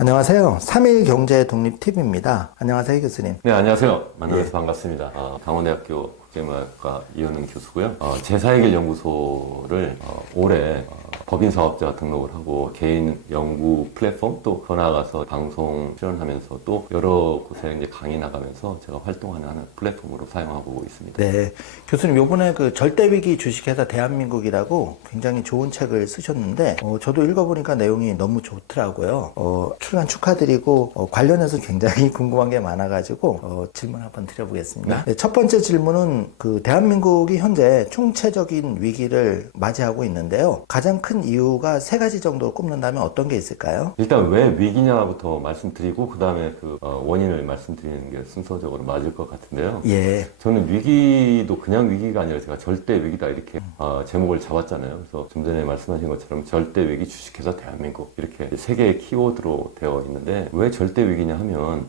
안녕하세요. 3일 경제 독립TV입니다. 안녕하세요, 교수님. 네, 안녕하세요. 만나서 반갑습니다. 강원대학교 국제문화학과 이현웅 교수고요. 제4의 길 연구소를 올해 법인사업자 등록을 하고 개인 연구 플랫폼 또 더 나아가서 방송 출연하면서 또 여러 곳에 이제 강의 나가면서 제가 활동하는 플랫폼으로 사용하고 있습니다. 네. 교수님, 요번에 그 절대위기 주식회사 대한민국이라고 굉장히 좋은 책을 쓰셨는데, 저도 읽어보니까 내용이 너무 좋더라고요. 출간 축하드리고, 관련해서 굉장히 궁금한 게 많아가지고, 질문 한번 드려보겠습니다. 네, 첫 번째 질문은 그 대한민국이 현재 총체적인 위기를 맞이하고 있는데요. 가장 큰 이유가 세 가지 정도 꼽는다면 어떤 게 있을까요? 일단 왜 위기냐부터 말씀드리고 그 다음에 원인을 말씀드리는 게 순서적으로 맞을 것 같은데요. 예. 저는 위기도 그냥 위기가 아니라 제가 절대 위기다 이렇게 제목을 잡았잖아요. 그래서 좀 전에 말씀하신 것처럼 절대 위기 주식회사 대한민국 이렇게 세 개의 키워드로 되어 있는데 왜 절대 위기냐 하면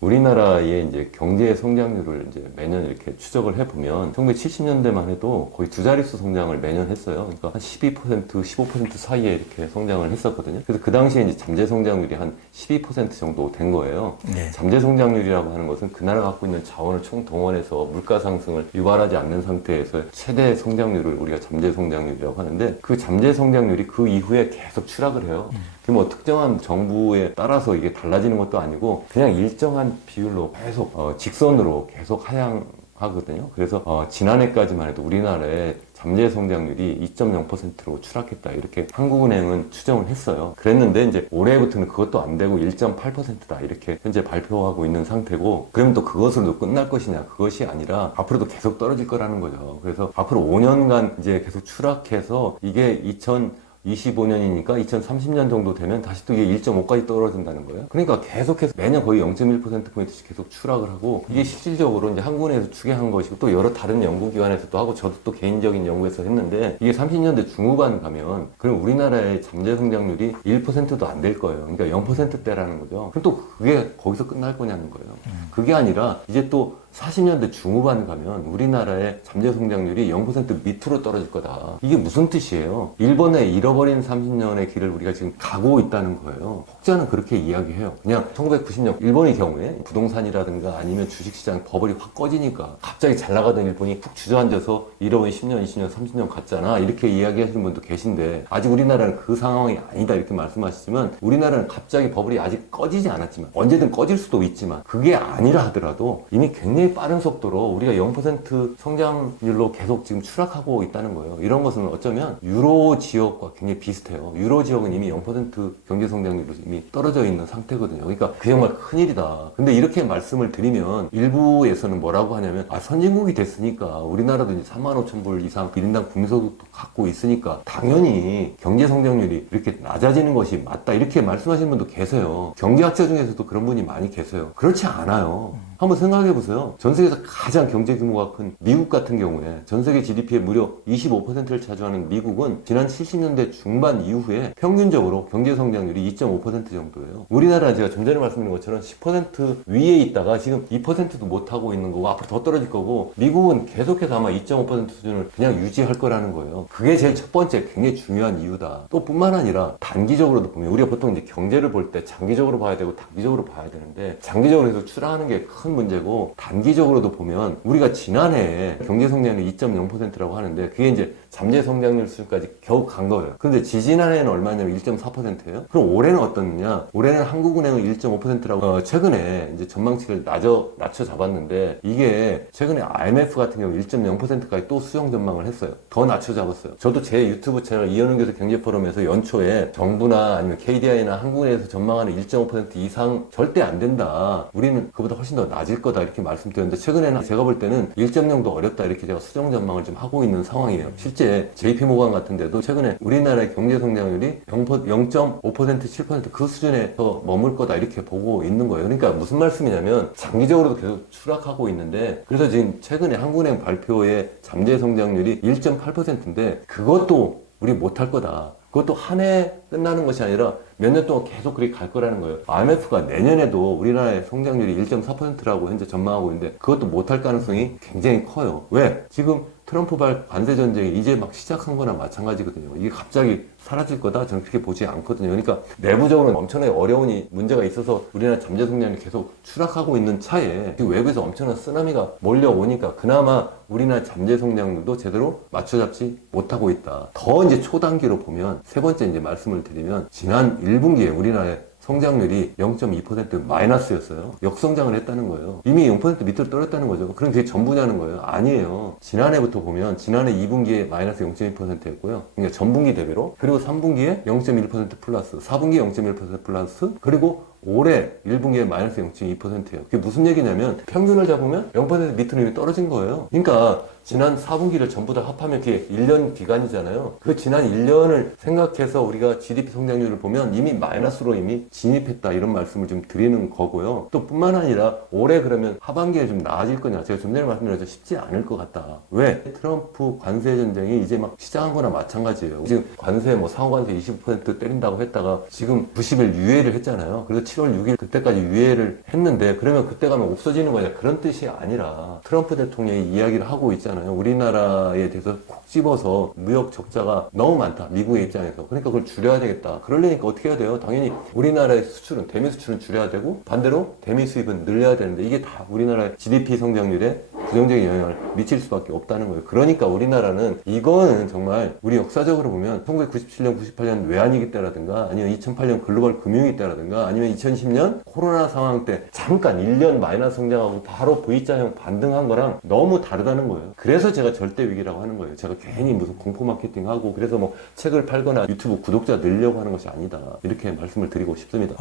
우리나라의 이제 경제 성장률을 이제 매년 이렇게 추적을 해보면 1970년대만 해도 거의 두 자릿수 성장을 매년 했어요. 그러니까 한 12%, 15% 사이에 이렇게 성장을 했었거든요. 그래서 그 당시에 이제 잠재 성장률이 한 12% 정도 된 거예요. 네. 잠재 성장률이라고 하는 것은 그 나라가 갖고 있는 자원을 총동원해서 물가 상승을 유발하지 않는 상태에서 최대 성장률을 우리가 잠재 성장률이라고 하는데 그 잠재 성장률이 그 이후에 계속 추락을 해요. 그 뭐 특정한 정부에 따라서 이게 달라지는 것도 아니고 그냥 일정한 비율로 계속 직선으로 계속 하향하거든요. 그래서 지난해까지만 해도 우리나라의 잠재 성장률이 2.0%로 추락했다. 이렇게 한국은행은 추정을 했어요. 그랬는데 이제 올해부터는 그것도 안 되고 1.8%다. 이렇게 현재 발표하고 있는 상태고 그러면 또 그것으로 끝날 것이냐? 그것이 아니라 앞으로도 계속 떨어질 거라는 거죠. 그래서 앞으로 5년간 이제 계속 추락해서 이게 2025년이니까 2030년 정도 되면 다시 또 이게 1.5까지 떨어진다는 거예요. 그러니까 계속해서 매년 거의 0.1%포인트씩 계속 추락을 하고 이게 실질적으로 이제 한국은행에서 추계한 것이고 또 여러 다른 연구기관에서도 하고 저도 또 개인적인 연구에서 했는데 이게 30년대 중후반 가면 그럼 우리나라의 잠재 성장률이 1%도 안 될 거예요. 그러니까 0%대라는 거죠. 그럼 또 그게 거기서 끝날 거냐는 거예요. 그게 아니라 이제 또 40년대 중후반 가면 우리나라의 잠재 성장률이 0% 밑으로 떨어질 거다. 이게 무슨 뜻이에요? 일본의 잃어버린 30년의 길을 우리가 지금 가고 있다는 거예요. 혹자는 그렇게 이야기해요. 그냥 1990년 일본의 경우에 부동산이라든가 아니면 주식시장 버블이 확 꺼지니까 갑자기 잘 나가던 일본이 푹 주저앉아서 잃어버린 10년, 20년, 30년 갔잖아. 이렇게 이야기하시는 분도 계신데 아직 우리나라는 그 상황이 아니다 이렇게 말씀하시지만 우리나라는 갑자기 버블이 아직 꺼지지 않았지만 언제든 꺼질 수도 있지만 그게 아니라 하더라도 이미 굉장히 빠른 속도로 우리가 0% 성장률로 계속 지금 추락하고 있다는 거예요. 이런 것은 어쩌면 유로 지역과 굉장히 비슷해요. 유로 지역은 이미 0% 경제 성장률로 이미 떨어져 있는 상태거든요. 그러니까 그게 정말 큰일이다. 근데 이렇게 말씀을 드리면 일부에서는 뭐라고 하냐면 선진국이 됐으니까 우리나라도 이제 35,000불 이상 1인당 국민소득도 갖고 있으니까 당연히 경제 성장률이 이렇게 낮아지는 것이 맞다. 이렇게 말씀하시는 분도 계세요. 경제학자 중에서도 그런 분이 많이 계세요. 그렇지 않아요. 한번 생각해 보세요. 전 세계에서 가장 경제 규모가 큰 미국 같은 경우에 전 세계 GDP의 무려 25%를 차지하는 미국은 지난 70년대 중반 이후에 평균적으로 경제 성장률이 2.5% 정도예요. 우리나라는 제가 좀 전에 말씀드린 것처럼 10% 위에 있다가 지금 2%도 못하고 있는 거고 앞으로 더 떨어질 거고 미국은 계속해서 아마 2.5% 수준을 그냥 유지할 거라는 거예요. 그게 제일 첫 번째 굉장히 중요한 이유다. 또 뿐만 아니라 단기적으로도 보면 우리가 보통 이제 경제를 볼 때 장기적으로 봐야 되고 단기적으로 봐야 되는데 장기적으로 해서 추락하는 게 큰 문제고 단기적으로도 보면 우리가 지난해에 경제 성장률이 2.0%라고 하는데 그게 이제 잠재 성장률 수준까지 겨우 간 거예요. 그런데 지지난해에는 얼마냐면 1.4%예요. 그럼 올해는 어떻느냐? 올해는 한국은행은 1.5%라고 최근에 이제 전망치를 낮춰 잡았는데 이게 최근에 IMF 같은 경우 1.0%까지 또 수정 전망을 했어요. 더 낮춰 잡았어요. 저도 제 유튜브 채널 이현웅 교수 경제포럼에서 연초에 정부나 아니면 KDI나 한국은행에서 전망하는 1.5% 이상 절대 안 된다. 우리는 그보다 훨씬 더 낮을 거다 이렇게 말씀드렸는데 최근에는 제가 볼 때는 1.0도 어렵다 이렇게 제가 수정 전망을 좀 하고 있는 상황이에요. 실제 JP모간 같은 데도 최근에 우리나라의 경제 성장률이 0.5% 7% 그 수준에서 머물 거다 이렇게 보고 있는 거예요. 그러니까 무슨 말씀이냐면 장기적으로도 계속 추락하고 있는데 그래서 지금 최근에 한국은행 발표의 잠재 성장률이 1.8%인데 그것도 우리 못할 거다. 그것도 한 해 끝나는 것이 아니라 몇 년 동안 계속 그렇게 갈 거라는 거예요. IMF가 내년에도 우리나라의 성장률이 1.4%라고 현재 전망하고 있는데 그것도 못할 가능성이 굉장히 커요. 왜? 지금 트럼프발 관세 전쟁이 이제 막 시작한 거나 마찬가지거든요. 이게 갑자기 사라질 거다? 저는 그렇게 보지 않거든요. 그러니까 내부적으로 엄청나게 어려운 문제가 있어서 우리나라 잠재 성장률이 계속 추락하고 있는 차에 외부에서 엄청난 쓰나미가 몰려오니까 그나마 우리나라 잠재 성장률도 제대로 맞춰잡지 못하고 있다. 더 이제 초단기로 보면 세 번째 이제 말씀을 드리면 지난 1분기에 우리나라의 성장률이 0.2% 마이너스였어요. 역성장을 했다는 거예요. 이미 0% 밑으로 떨어졌다는 거죠. 그럼 그게 전부냐는 거예요. 아니에요. 지난해부터 보면 지난해 2분기에 마이너스 0.2%였고요. 그러니까 전분기 대비로. 그리고 3분기에 0.1% 플러스, 4분기에 0.1% 플러스, 그리고 올해 1분기에 마이너스 0.2%예요. 그게 무슨 얘기냐면 평균을 잡으면 0% 밑으로 이미 떨어진 거예요. 그러니까 지난 4분기를 전부 다 합하면 그게 1년 기간이잖아요. 그 지난 1년을 생각해서 우리가 GDP 성장률을 보면 이미 마이너스로 이미 진입했다 이런 말씀을 좀 드리는 거고요. 또 뿐만 아니라 올해 그러면 하반기에 좀 나아질 거냐 제가 좀 전에 말씀드렸죠. 쉽지 않을 것 같다. 왜? 트럼프 관세 전쟁이 이제 막 시작한 거나 마찬가지예요. 지금 관세 뭐 상호관세 25% 때린다고 했다가 지금 90일 유예를 했잖아요. 그래서 7월 6일 그때까지 유예를 했는데 그러면 그때 가면 없어지는 거냐 그런 뜻이 아니라 트럼프 대통령이 이야기를 하고 있잖아요. 우리나라에 대해서 콕 집어서 무역 적자가 너무 많다. 미국의 입장에서. 그러니까 그걸 줄여야 되겠다. 그러려니까 어떻게 해야 돼요? 당연히 우리나라의 수출은 대미 수출은 줄여야 되고 반대로 대미 수입은 늘려야 되는데 이게 다 우리나라의 GDP 성장률에 부정적인 영향을 미칠 수밖에 없다는 거예요. 그러니까 우리나라는 이거는 정말 우리 역사적으로 보면 1997년, 98년 외환위기 때라든가 아니면 2008년 글로벌 금융위기 때라든가 아니면 2010년 코로나 상황 때 잠깐 1년 마이너스 성장하고 바로 V자형 반등한 거랑 너무 다르다는 거예요. 그래서 제가 절대 위기라고 하는 거예요. 제가 괜히 무슨 공포 마케팅하고 그래서 뭐 책을 팔거나 유튜브 구독자 늘려고 하는 것이 아니다. 이렇게 말씀을 드리고 싶습니다.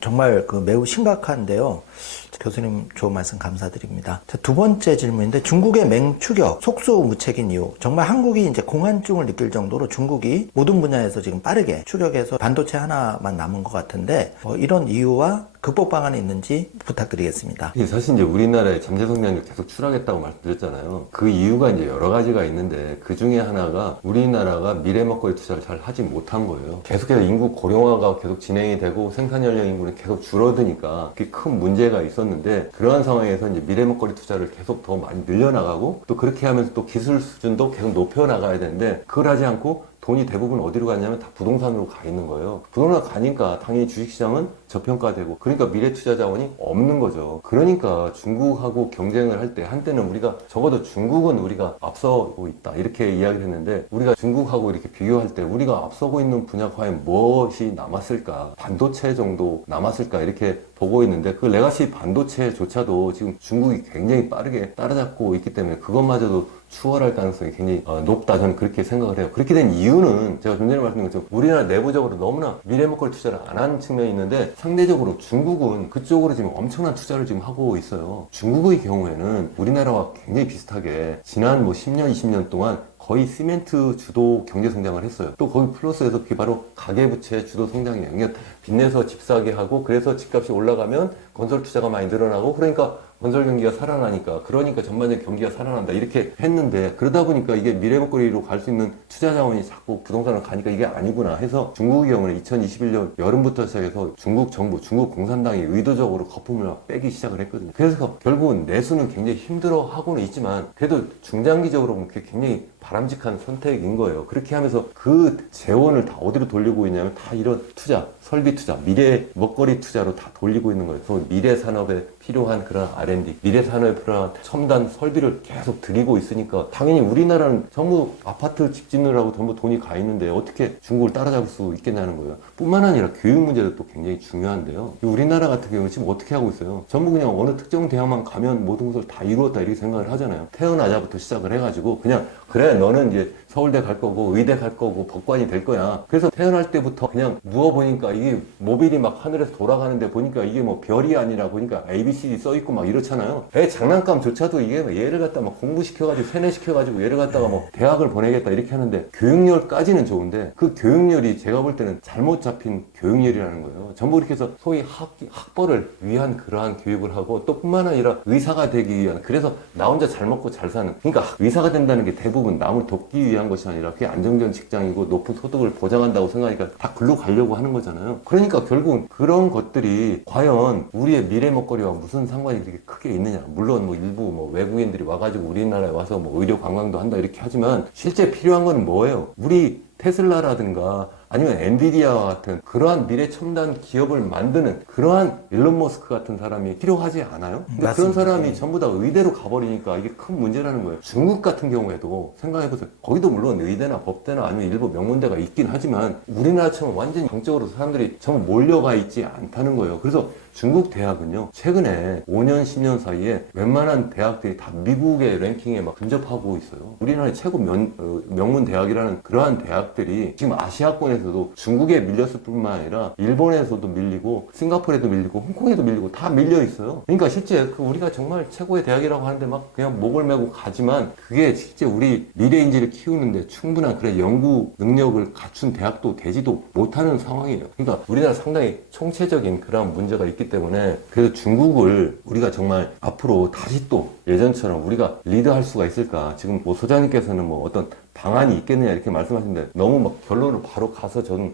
정말 매우 심각한데요. 교수님 좋은 말씀 감사드립니다. 자, 두 번째 질문인데 중국의 맹추격, 속수무책인 이유. 정말 한국이 이제 공황증을 느낄 정도로 중국이 모든 분야에서 지금 빠르게 추격해서 반도체 하나만 남은 것 같은데 이런 이유와 극복 방안이 있는지 부탁드리겠습니다. 사실 이제 우리나라의 잠재 성장률 계속 추락했다고 말씀드렸잖아요. 그 이유가 이제 여러 가지가 있는데 그 중에 하나가 우리나라가 미래 먹거리 투자를 잘 하지 못한 거예요. 계속해서 인구 고령화가 계속 진행이 되고 생산 연령 인구는 계속 줄어드니까 그게 큰 문제가 있었는데 그러한 상황에서 이제 미래 먹거리 투자를 계속 더 많이 늘려나가고 또 그렇게 하면서 또 기술 수준도 계속 높여나가야 되는데 그걸 하지 않고 돈이 대부분 어디로 갔냐면 다 부동산으로 가 있는 거예요. 부동산 가니까 당연히 주식시장은 저평가되고 그러니까 미래 투자 자원이 없는 거죠. 그러니까 중국하고 경쟁을 할 때 한때는 우리가 적어도 중국은 우리가 앞서고 있다 이렇게 이야기를 했는데 우리가 중국하고 이렇게 비교할 때 우리가 앞서고 있는 분야 과연 무엇이 남았을까? 반도체 정도 남았을까? 이렇게 보고 있는데 그 레가시 반도체조차도 지금 중국이 굉장히 빠르게 따라잡고 있기 때문에 그것마저도 추월할 가능성이 굉장히 높다. 저는 그렇게 생각을 해요. 그렇게 된 이유는 제가 좀 전에 말씀드린 것처럼 우리나라 내부적으로 너무나 미래 먹거리 투자를 안 하는 측면이 있는데 상대적으로 중국은 그쪽으로 지금 엄청난 투자를 지금 하고 있어요. 중국의 경우에는 우리나라와 굉장히 비슷하게 지난 10년, 20년 동안 거의 시멘트 주도 경제 성장을 했어요. 또 거기 플러스해서 그게 바로 가계부채 주도 성장이에요. 그러니까 빚내서 집 사게 하고 그래서 집값이 올라가면 건설 투자가 많이 늘어나고 그러니까 건설 경기가 살아나니까 그러니까 전반적인 경기가 살아난다 이렇게 했는데 그러다 보니까 이게 미래 먹거리로 갈 수 있는 투자 자원이 자꾸 부동산으로 가니까 이게 아니구나 해서 중국의 경우는 2021년 여름부터 시작해서 중국 정부, 중국 공산당이 의도적으로 거품을 막 빼기 시작을 했거든요. 그래서 결국은 내수는 굉장히 힘들어 하고는 있지만 그래도 중장기적으로 보면 그게 굉장히 바람직한 선택인 거예요. 그렇게 하면서 그 재원을 다 어디로 돌리고 있냐면 다 이런 투자, 설비 투자, 미래 먹거리 투자로 다 돌리고 있는 거예요. 그래서 미래 산업에 필요한 그런 R&D, 미래 산업에 필요한 첨단 설비를 계속 들이고 있으니까 당연히 우리나라는 전부 아파트 집 짓느라고 전부 돈이 가 있는데 어떻게 중국을 따라잡을 수 있겠냐는 거예요. 뿐만 아니라 교육 문제도 또 굉장히 중요한데요. 우리나라 같은 경우는 지금 어떻게 하고 있어요? 전부 그냥 어느 특정 대학만 가면 모든 것을 다 이루었다 이렇게 생각을 하잖아요. 태어나자부터 시작을 해가지고 그냥 그래 너는 이제 서울대 갈 거고 의대 갈 거고 법관이 될 거야. 그래서 태어날 때부터 그냥 누워보니까 이게 모빌이 막 하늘에서 돌아가는데 보니까 이게 뭐 별이 아니라 보니까 ABCD 써있고 막 이렇잖아요. 애 장난감조차도 이게 얘를 갖다 막 공부시켜가지고 세뇌시켜가지고 얘를 갖다가 뭐 대학을 보내겠다 이렇게 하는데 교육열까지는 좋은데 그 교육열이 제가 볼 때는 잘못 잡힌 교육열이라는 거예요. 전부 이렇게 해서 소위 학벌을 위한 그러한 교육을 하고 또 뿐만 아니라 의사가 되기 위한 그래서 나 혼자 잘 먹고 잘 사는 그러니까 의사가 된다는 게 대부분 남을 돕기 위한 것이 아니라 그게 안정된 직장이고 높은 소득을 보장한다고 생각하니까 다 글로 가려고 하는 거잖아요. 그러니까 결국은 그런 것들이 과연 우리의 미래 먹거리와 무슨 상관이 그렇게 크게 있느냐. 물론 뭐 일부 뭐 외국인들이 와가지고 우리나라에 와서 뭐 의료 관광도 한다 이렇게 하지만 실제 필요한 거는 뭐예요? 우리 테슬라라든가 아니면 엔비디아와 같은 그러한 미래 첨단 기업을 만드는 그러한 일론 머스크 같은 사람이 필요하지 않아요? 근데 그런 맞습니다. 사람이 전부 다 의대로 가버리니까 이게 큰 문제라는 거예요. 중국 같은 경우에도 생각해보세요. 거기도 물론 의대나 법대나 아니면 일부 명문대가 있긴 하지만 우리나라처럼 완전히 정적으로 사람들이 전부 몰려가 있지 않다는 거예요. 그래서 중국 대학은요, 최근에 5년, 10년 사이에 웬만한 대학들이 다 미국의 랭킹에 막 근접하고 있어요. 우리나라의 최고 명문 대학이라는 그러한 대학들이 지금 아시아권에서도 중국에 밀렸을 뿐만 아니라 일본에서도 밀리고 싱가포르에도 밀리고 홍콩에도 밀리고 다 밀려 있어요. 그러니까 실제 우리가 정말 최고의 대학이라고 하는데 막 그냥 목을 메고 가지만 그게 실제 우리 미래 인재를 키우는데 충분한 그런 연구 능력을 갖춘 대학도 되지도 못하는 상황이에요. 그러니까 우리나라 상당히 총체적인 그런 문제가 있기 때문에 그래서 중국을 우리가 정말 앞으로 다시 또 예전처럼 우리가 리드할 수가 있을까? 지금 뭐 소장님께서는 뭐 어떤 방안이 있겠느냐 이렇게 말씀하시는데 너무 막 결론을 바로 가서 저는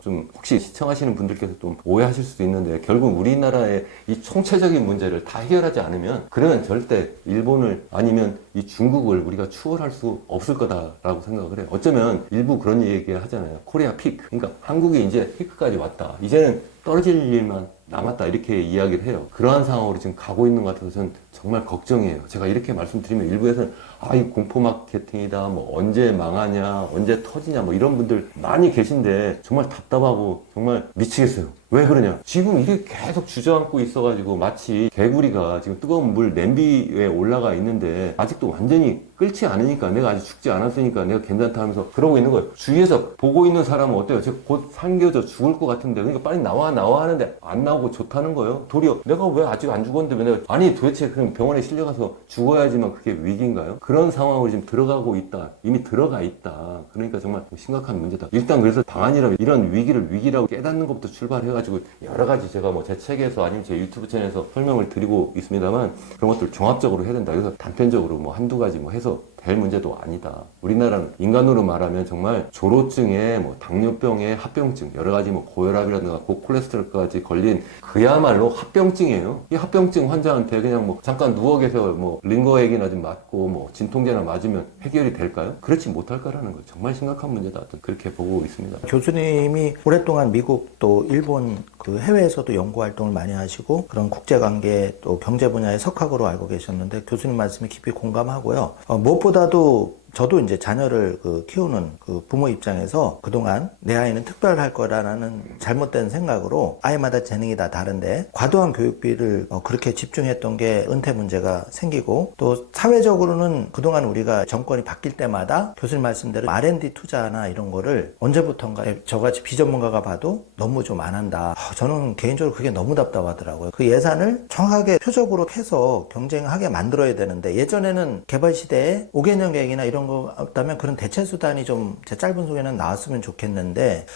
좀 혹시 시청하시는 분들께서 좀 오해하실 수도 있는데 결국 우리나라의 이 총체적인 문제를 다 해결하지 않으면 그러면 절대 일본을 아니면 이 중국을 우리가 추월할 수 없을 거다라고 생각을 해요. 어쩌면 일부 그런 얘기 하잖아요. 코리아 피크. 그러니까 한국이 이제 피크까지 왔다. 이제는 떨어질 일만 남았다 이렇게 이야기를 해요. 그러한 상황으로 지금 가고 있는 것 같아서 저는 정말 걱정이에요. 제가 이렇게 말씀드리면 일부에서는 이 공포 마케팅이다, 뭐 언제 망하냐, 언제 터지냐, 뭐 이런 분들 많이 계신데 정말 답답하고 정말 미치겠어요. 왜 그러냐? 지금 이게 계속 주저앉고 있어가지고 마치 개구리가 지금 뜨거운 물 냄비 위에 올라가 있는데 아직도 완전히 끓지 않으니까 내가 아직 죽지 않았으니까 내가 괜찮다 하면서 그러고 있는 거예요. 주위에서 보고 있는 사람은 어때요? 지금 곧 삼겨져 죽을 것 같은데 그러니까 빨리 나와 하는데 안 나오고 좋다는 거예요. 도리어 내가 왜 아직 안 죽었는데 왜 내가 아니 도대체 그럼 병원에 실려가서 죽어야지만 그게 위기인가요? 그런 상황으로 지금 들어가고 있다. 이미 들어가 있다. 그러니까 정말 심각한 문제다. 일단 그래서 방안이라면 이런 위기를 위기라고 깨닫는 것부터 출발해가지고 여러 가지 제가 뭐 제 책에서 아니면 제 유튜브 채널에서 설명을 드리고 있습니다만 그런 것들 종합적으로 해야 된다. 그래서 단편적으로 뭐 한두 가지 뭐 해서 될 문제도 아니다. 우리나라는 인간으로 말하면 정말 조로증에 뭐 당뇨병에 합병증 여러 가지 뭐 고혈압이라든가 고콜레스테롤까지 걸린 그야말로 합병증이에요. 이 합병증 환자한테 그냥 뭐 잠깐 누워 계세요. 뭐 링거액이나 좀 맞고 뭐 진통제나 맞으면 해결이 될까요? 그렇지 못할 거라는 거예요. 정말 심각한 문제다. 그렇게 보고 있습니다. 교수님이 오랫동안 미국 또 일본 그 해외에서도 연구 활동을 많이 하시고 그런 국제관계 또 경제 분야의 석학으로 알고 계셨는데 교수님 말씀에 깊이 공감하고요. 무엇보다도 저도 이제 자녀를 키우는 부모 입장에서 그동안 내 아이는 특별할 거라는 잘못된 생각으로 아이마다 재능이 다 다른데 과도한 교육비를 그렇게 집중했던 게 은퇴 문제가 생기고 또 사회적으로는 그동안 우리가 정권이 바뀔 때마다 교수님 말씀대로 R&D 투자나 이런 거를 언제부턴가 저같이 비전문가가 봐도 너무 좀 안 한다. 저는 개인적으로 그게 너무 답답하더라고요. 그 예산을 정확하게 표적으로 해서 경쟁하게 만들어야 되는데 예전에는 개발 시대에 5개년 계획이나 이런 거 없다면 그런 대체 수단이 좀 제 짧은 속에는 나왔으면 좋겠는데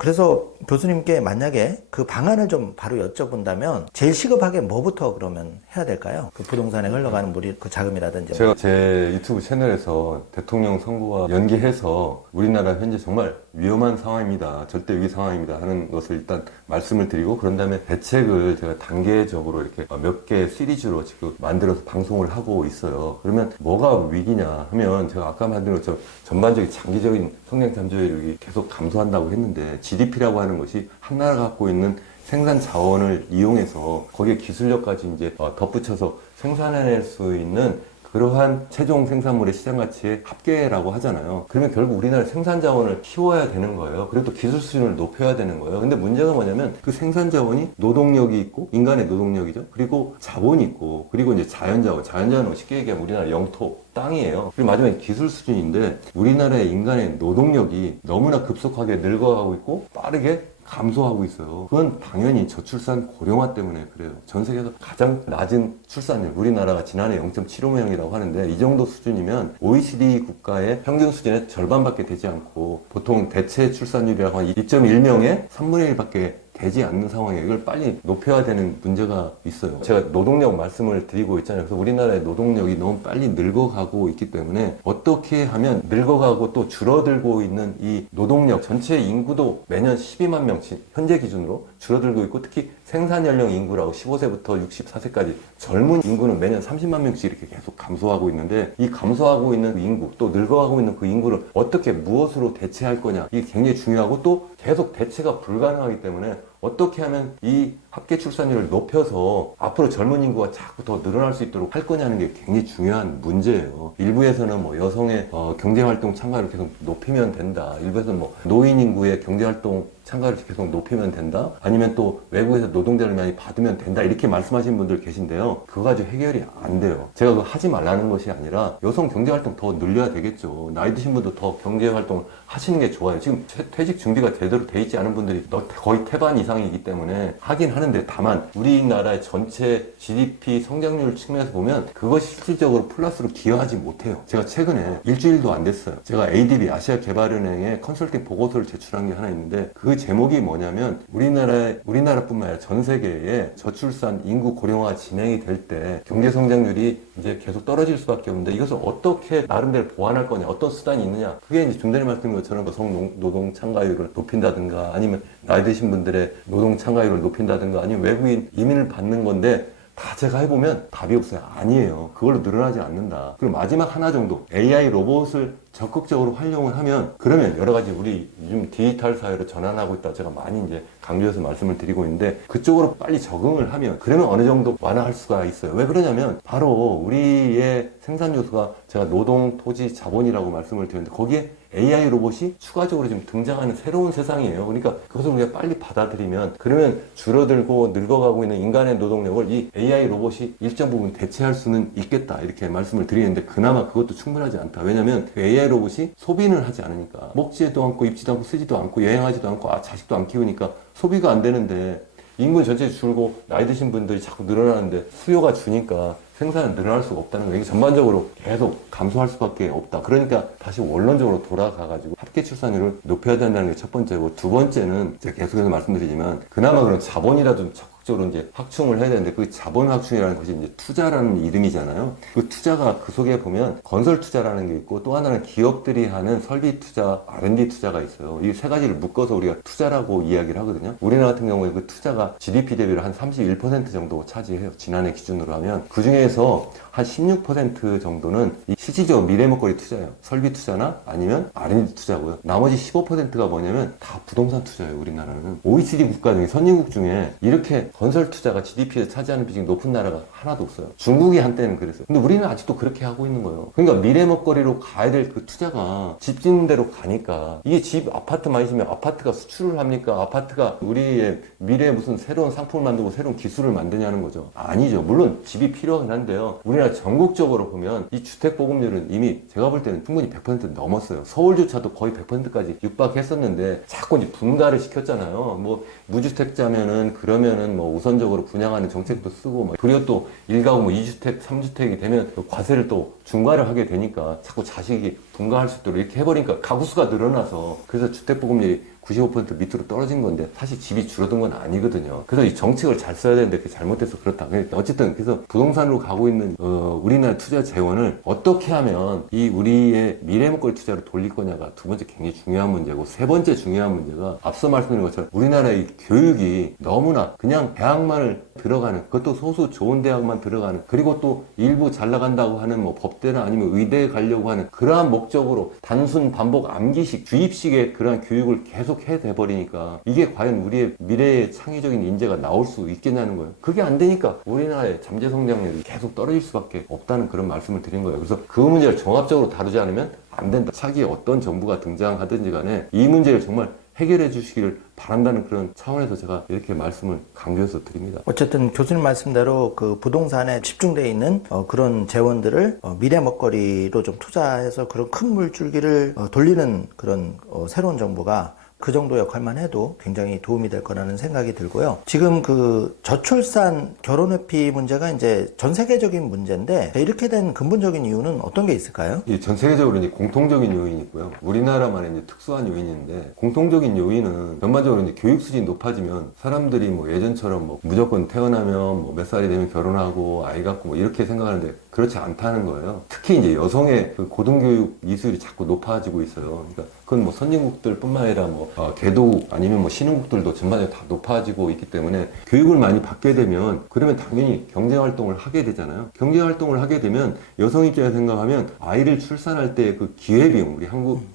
그래서 교수님께 만약에 그 방안을 좀 바로 여쭤본다면 제일 시급하게 뭐부터 그러면 해야 될까요? 그 부동산에 흘러가는 물이 그 자금이라든지 제가 제 유튜브 채널에서 대통령 선거와 연계해서 우리나라 현재 정말 위험한 상황입니다. 절대 위기 상황입니다. 하는 것을 일단 말씀을 드리고 그런 다음에 대책을 제가 단계적으로 이렇게 몇 개 시리즈로 지금 만들어서 방송을 하고 있어요. 그러면 뭐가 위기냐 하면 제가 아까 말한 것처럼 전반적인 장기적인 성장 잠재력이 계속 감소한다고 했는데 GDP라고 하는 것이 한 나라가 갖고 있는 생산 자원을 이용해서 거기에 기술력까지 이제 덧붙여서 생산해낼 수 있는 그러한 최종 생산물의 시장 가치의 합계라고 하잖아요. 그러면 결국 우리나라 생산 자원을 키워야 되는 거예요. 그리고 또 기술 수준을 높여야 되는 거예요. 근데 문제가 뭐냐면 그 생산 자원이 노동력이 있고 인간의 노동력이죠. 그리고 자본이 있고 그리고 이제 자연 자원. 자연 자원은 쉽게 얘기하면 우리나라 영토 땅이에요. 그리고 마지막에 기술 수준인데 우리나라의 인간의 노동력이 너무나 급속하게 늙어가고 있고 빠르게 감소하고 있어요. 그건 당연히 저출산 고령화 때문에 그래요. 전 세계에서 가장 낮은 출산율, 우리나라가 지난해 0.75명이라고 하는데 이 정도 수준이면 OECD 국가의 평균 수준의 절반밖에 되지 않고 보통 대체 출산율이라고 하면 2.1명의 3분의 1밖에 되지 않는 상황에 이걸 빨리 높여야 되는 문제가 있어요. 제가 노동력 말씀을 드리고 있잖아요. 그래서 우리나라의 노동력이 너무 빨리 늙어가고 있기 때문에 어떻게 하면 늙어가고 또 줄어들고 있는 이 노동력 전체 인구도 매년 12만 명, 현재 기준으로 줄어들고 있고, 특히 생산 연령 인구라고 15세부터 64세까지 젊은 인구는 매년 30만 명씩 이렇게 계속 감소하고 있는데, 이 감소하고 있는 그 인구, 또 늙어가고 있는 그 인구를 어떻게 무엇으로 대체할 거냐, 이게 굉장히 중요하고, 또 계속 대체가 불가능하기 때문에 어떻게 하면 이 합계 출산율을 높여서 앞으로 젊은 인구가 자꾸 더 늘어날 수 있도록 할 거냐는 게 굉장히 중요한 문제예요. 일부에서는 뭐 여성의 경제활동 참가를 계속 높이면 된다. 일부에서는 뭐 노인 인구의 경제활동 참가를 계속 높이면 된다. 아니면 또 외국에서 노동자를 많이 받으면 된다. 이렇게 말씀하시는 분들 계신데요. 그거 가지고 해결이 안 돼요. 제가 그거 하지 말라는 것이 아니라 여성 경제활동 더 늘려야 되겠죠. 나이 드신 분도 더 경제활동을 하시는 게 좋아요. 지금 퇴직 준비가 제대로 돼 있지 않은 분들이 거의 태반 이상이기 때문에 하긴 하는데, 다만 우리나라의 전체 GDP 성장률 측면에서 보면 그것이 실질적으로 플러스로 기여하지 못해요. 제가 최근에 일주일도 안 됐어요. 제가 ADB 아시아개발은행에 컨설팅 보고서를 제출한 게 하나 있는데, 그 제목이 뭐냐면 우리나라뿐만 아니라 전 세계에 저출산 인구 고령화 진행이 될 때 경제 성장률이 이제 계속 떨어질 수밖에 없는데, 이것을 어떻게 나름대로 보완할 거냐, 어떤 수단이 있느냐. 그게 이제 좀 전에 말씀드린 것처럼 여성 노동 참가율을 높인다든가, 아니면 나이 드신 분들의 노동 참가율을 높인다든가, 아니면 외국인 이민을 받는 건데, 다 제가 해보면 답이 없어요. 아니에요. 그걸로 늘어나지 않는다. 그리고 마지막 하나 정도, AI 로봇을 적극적으로 활용을 하면, 그러면 여러 가지 우리 요즘 디지털 사회로 전환하고 있다 제가 많이 이제 강조해서 말씀을 드리고 있는데, 그쪽으로 빨리 적응을 하면, 그러면 어느 정도 완화할 수가 있어요. 왜 그러냐면 바로 우리의 생산 요소가 제가 노동, 토지, 자본이라고 말씀을 드렸는데, 거기에 AI 로봇이 추가적으로 지금 등장하는 새로운 세상이에요. 그러니까 그것을 우리가 빨리 받아들이면, 그러면 줄어들고 늙어가고 있는 인간의 노동력을 이 AI 로봇이 일정 부분 대체할 수는 있겠다, 이렇게 말씀을 드리는데, 그나마 그것도 충분하지 않다. 왜냐면 그 AI 로봇이 소비는 하지 않으니까, 먹지도 않고 입지도 않고 쓰지도 않고 여행하지도 않고 자식도 안 키우니까 소비가 안 되는데, 인구 전체 줄고 나이 드신 분들이 자꾸 늘어나는데 수요가 주니까 생산은 늘어날 수가 없다는 거예요. 이게 전반적으로 계속 감소할 수밖에 없다. 그러니까 다시 원론적으로 돌아가가지고 합계 출산율을 높여야 된다는 게 첫 번째고, 두 번째는 제가 계속해서 말씀드리지만, 그나마 그런 자본이라도 적극적으로 이제 확충을 해야 되는데, 그 자본 확충이라는 것이 이제 투자라는 이름이잖아요. 그 투자가 그 속에 보면 건설 투자라는 게 있고, 또 하나는 기업들이 하는 설비 투자, R&D 투자가 있어요. 이 세 가지를 묶어서 우리가 투자라고 이야기를 하거든요. 우리나라 같은 경우에 그 투자가 GDP 대비로 한 31% 정도 차지해요. 지난해 기준으로 하면. 그 중에서 한 16% 정도는 이 실질적으로 미래 먹거리 투자예요. 설비 투자나 아니면 R&D 투자고요. 나머지 15%가 뭐냐면 다 부동산 투자예요. 우리나라는 OECD 국가 중에, 선진국 중에 이렇게 건설 투자가 GDP에서 차지하는 비중이 높은 나라가 하나도 없어요. 중국이 한때는 그랬어요. 근데 우리는 아직도 그렇게 하고 있는 거예요. 그러니까 미래 먹거리로 가야 될 그 투자가 집 짓는 대로 가니까, 이게 집 아파트 많이 지면 아파트가 수출을 합니까? 아파트가 우리의 미래에 무슨 새로운 상품을 만들고 새로운 기술을 만드냐는 거죠. 아니죠. 물론 집이 필요하긴 한데요. 우리나라 전국적으로 보면 이 주택 보급률은 이미 제가 볼 때는 충분히 100% 넘었어요. 서울조차도 거의 100%까지 육박했었는데 자꾸 이제 분가를 시켰잖아요. 뭐 무주택자면은 그러면은 뭐 우선적으로 분양하는 정책도 쓰고, 뭐 그리고 또 1가구 뭐 2주택, 3주택이 되면 그 과세를 또 중과를 하게 되니까 자꾸 자식이 분가할 수 있도록 이렇게 해버리니까 가구 수가 늘어나서, 그래서 주택 보급률이 95% 밑으로 떨어진 건데, 사실 집이 줄어든 건 아니거든요. 그래서 이 정책을 잘 써야 되는데 그게 잘못돼서 그렇다. 어쨌든 그래서 부동산으로 가고 있는 우리나라 투자 재원을 어떻게 하면 이 우리의 미래 먹거리 투자로 돌릴 거냐가 두 번째 굉장히 중요한 문제고, 세 번째 중요한 문제가 앞서 말씀드린 것처럼 우리나라의 교육이 너무나 그냥 대학만을 들어가는, 그것도 소수 좋은 대학만 들어가는, 그리고 또 일부 잘 나간다고 하는 뭐 법대나 아니면 의대에 가려고 하는 그러한 목적으로 단순 반복 암기식, 주입식의 그러한 교육을 계속 해버리니까, 이게 과연 우리의 미래의 창의적인 인재가 나올 수 있겠냐는 거예요. 그게 안 되니까 우리나라의 잠재 성장률이 계속 떨어질 수밖에 없다는 그런 말씀을 드린 거예요. 그래서 그 문제를 종합적으로 다루지 않으면 안 된다. 차기에 어떤 정부가 등장하든지 간에 이 문제를 정말 해결해 주시기를 바란다는 그런 차원에서 제가 이렇게 말씀을 강조해서 드립니다. 어쨌든 교수님 말씀대로 그 부동산에 집중되어 있는 그런 재원들을 미래 먹거리로 좀 투자해서 그런 큰 물줄기를 돌리는 그런 새로운 정부가 그 정도 역할만 해도 굉장히 도움이 될 거라는 생각이 들고요. 지금 그 저출산 결혼회피 문제가 이제 전 세계적인 문제인데, 이렇게 된 근본적인 이유는 어떤 게 있을까요? 전 세계적으로 이제 공통적인 요인이 있고요. 우리나라만의 이제 특수한 요인인데, 공통적인 요인은 전반적으로 이제 교육 수준이 높아지면 사람들이 뭐 예전처럼 뭐 무조건 태어나면 뭐 몇 살이 되면 결혼하고 아이 갖고 뭐 이렇게 생각하는데, 그렇지 않다는 거예요. 특히 이제 여성의 그 고등교육 이수율이 자꾸 높아지고 있어요. 그러니까 그건 뭐 선진국들 뿐만 아니라 뭐 개도국 아니면 뭐 신흥국들도 전반적으로 다 높아지고 있기 때문에 교육을 많이 받게 되면 그러면 당연히 경제활동을 하게 되잖아요. 경제활동을 하게 되면 여성 입장에서 생각하면 아이를 출산할 때 그 기회비용,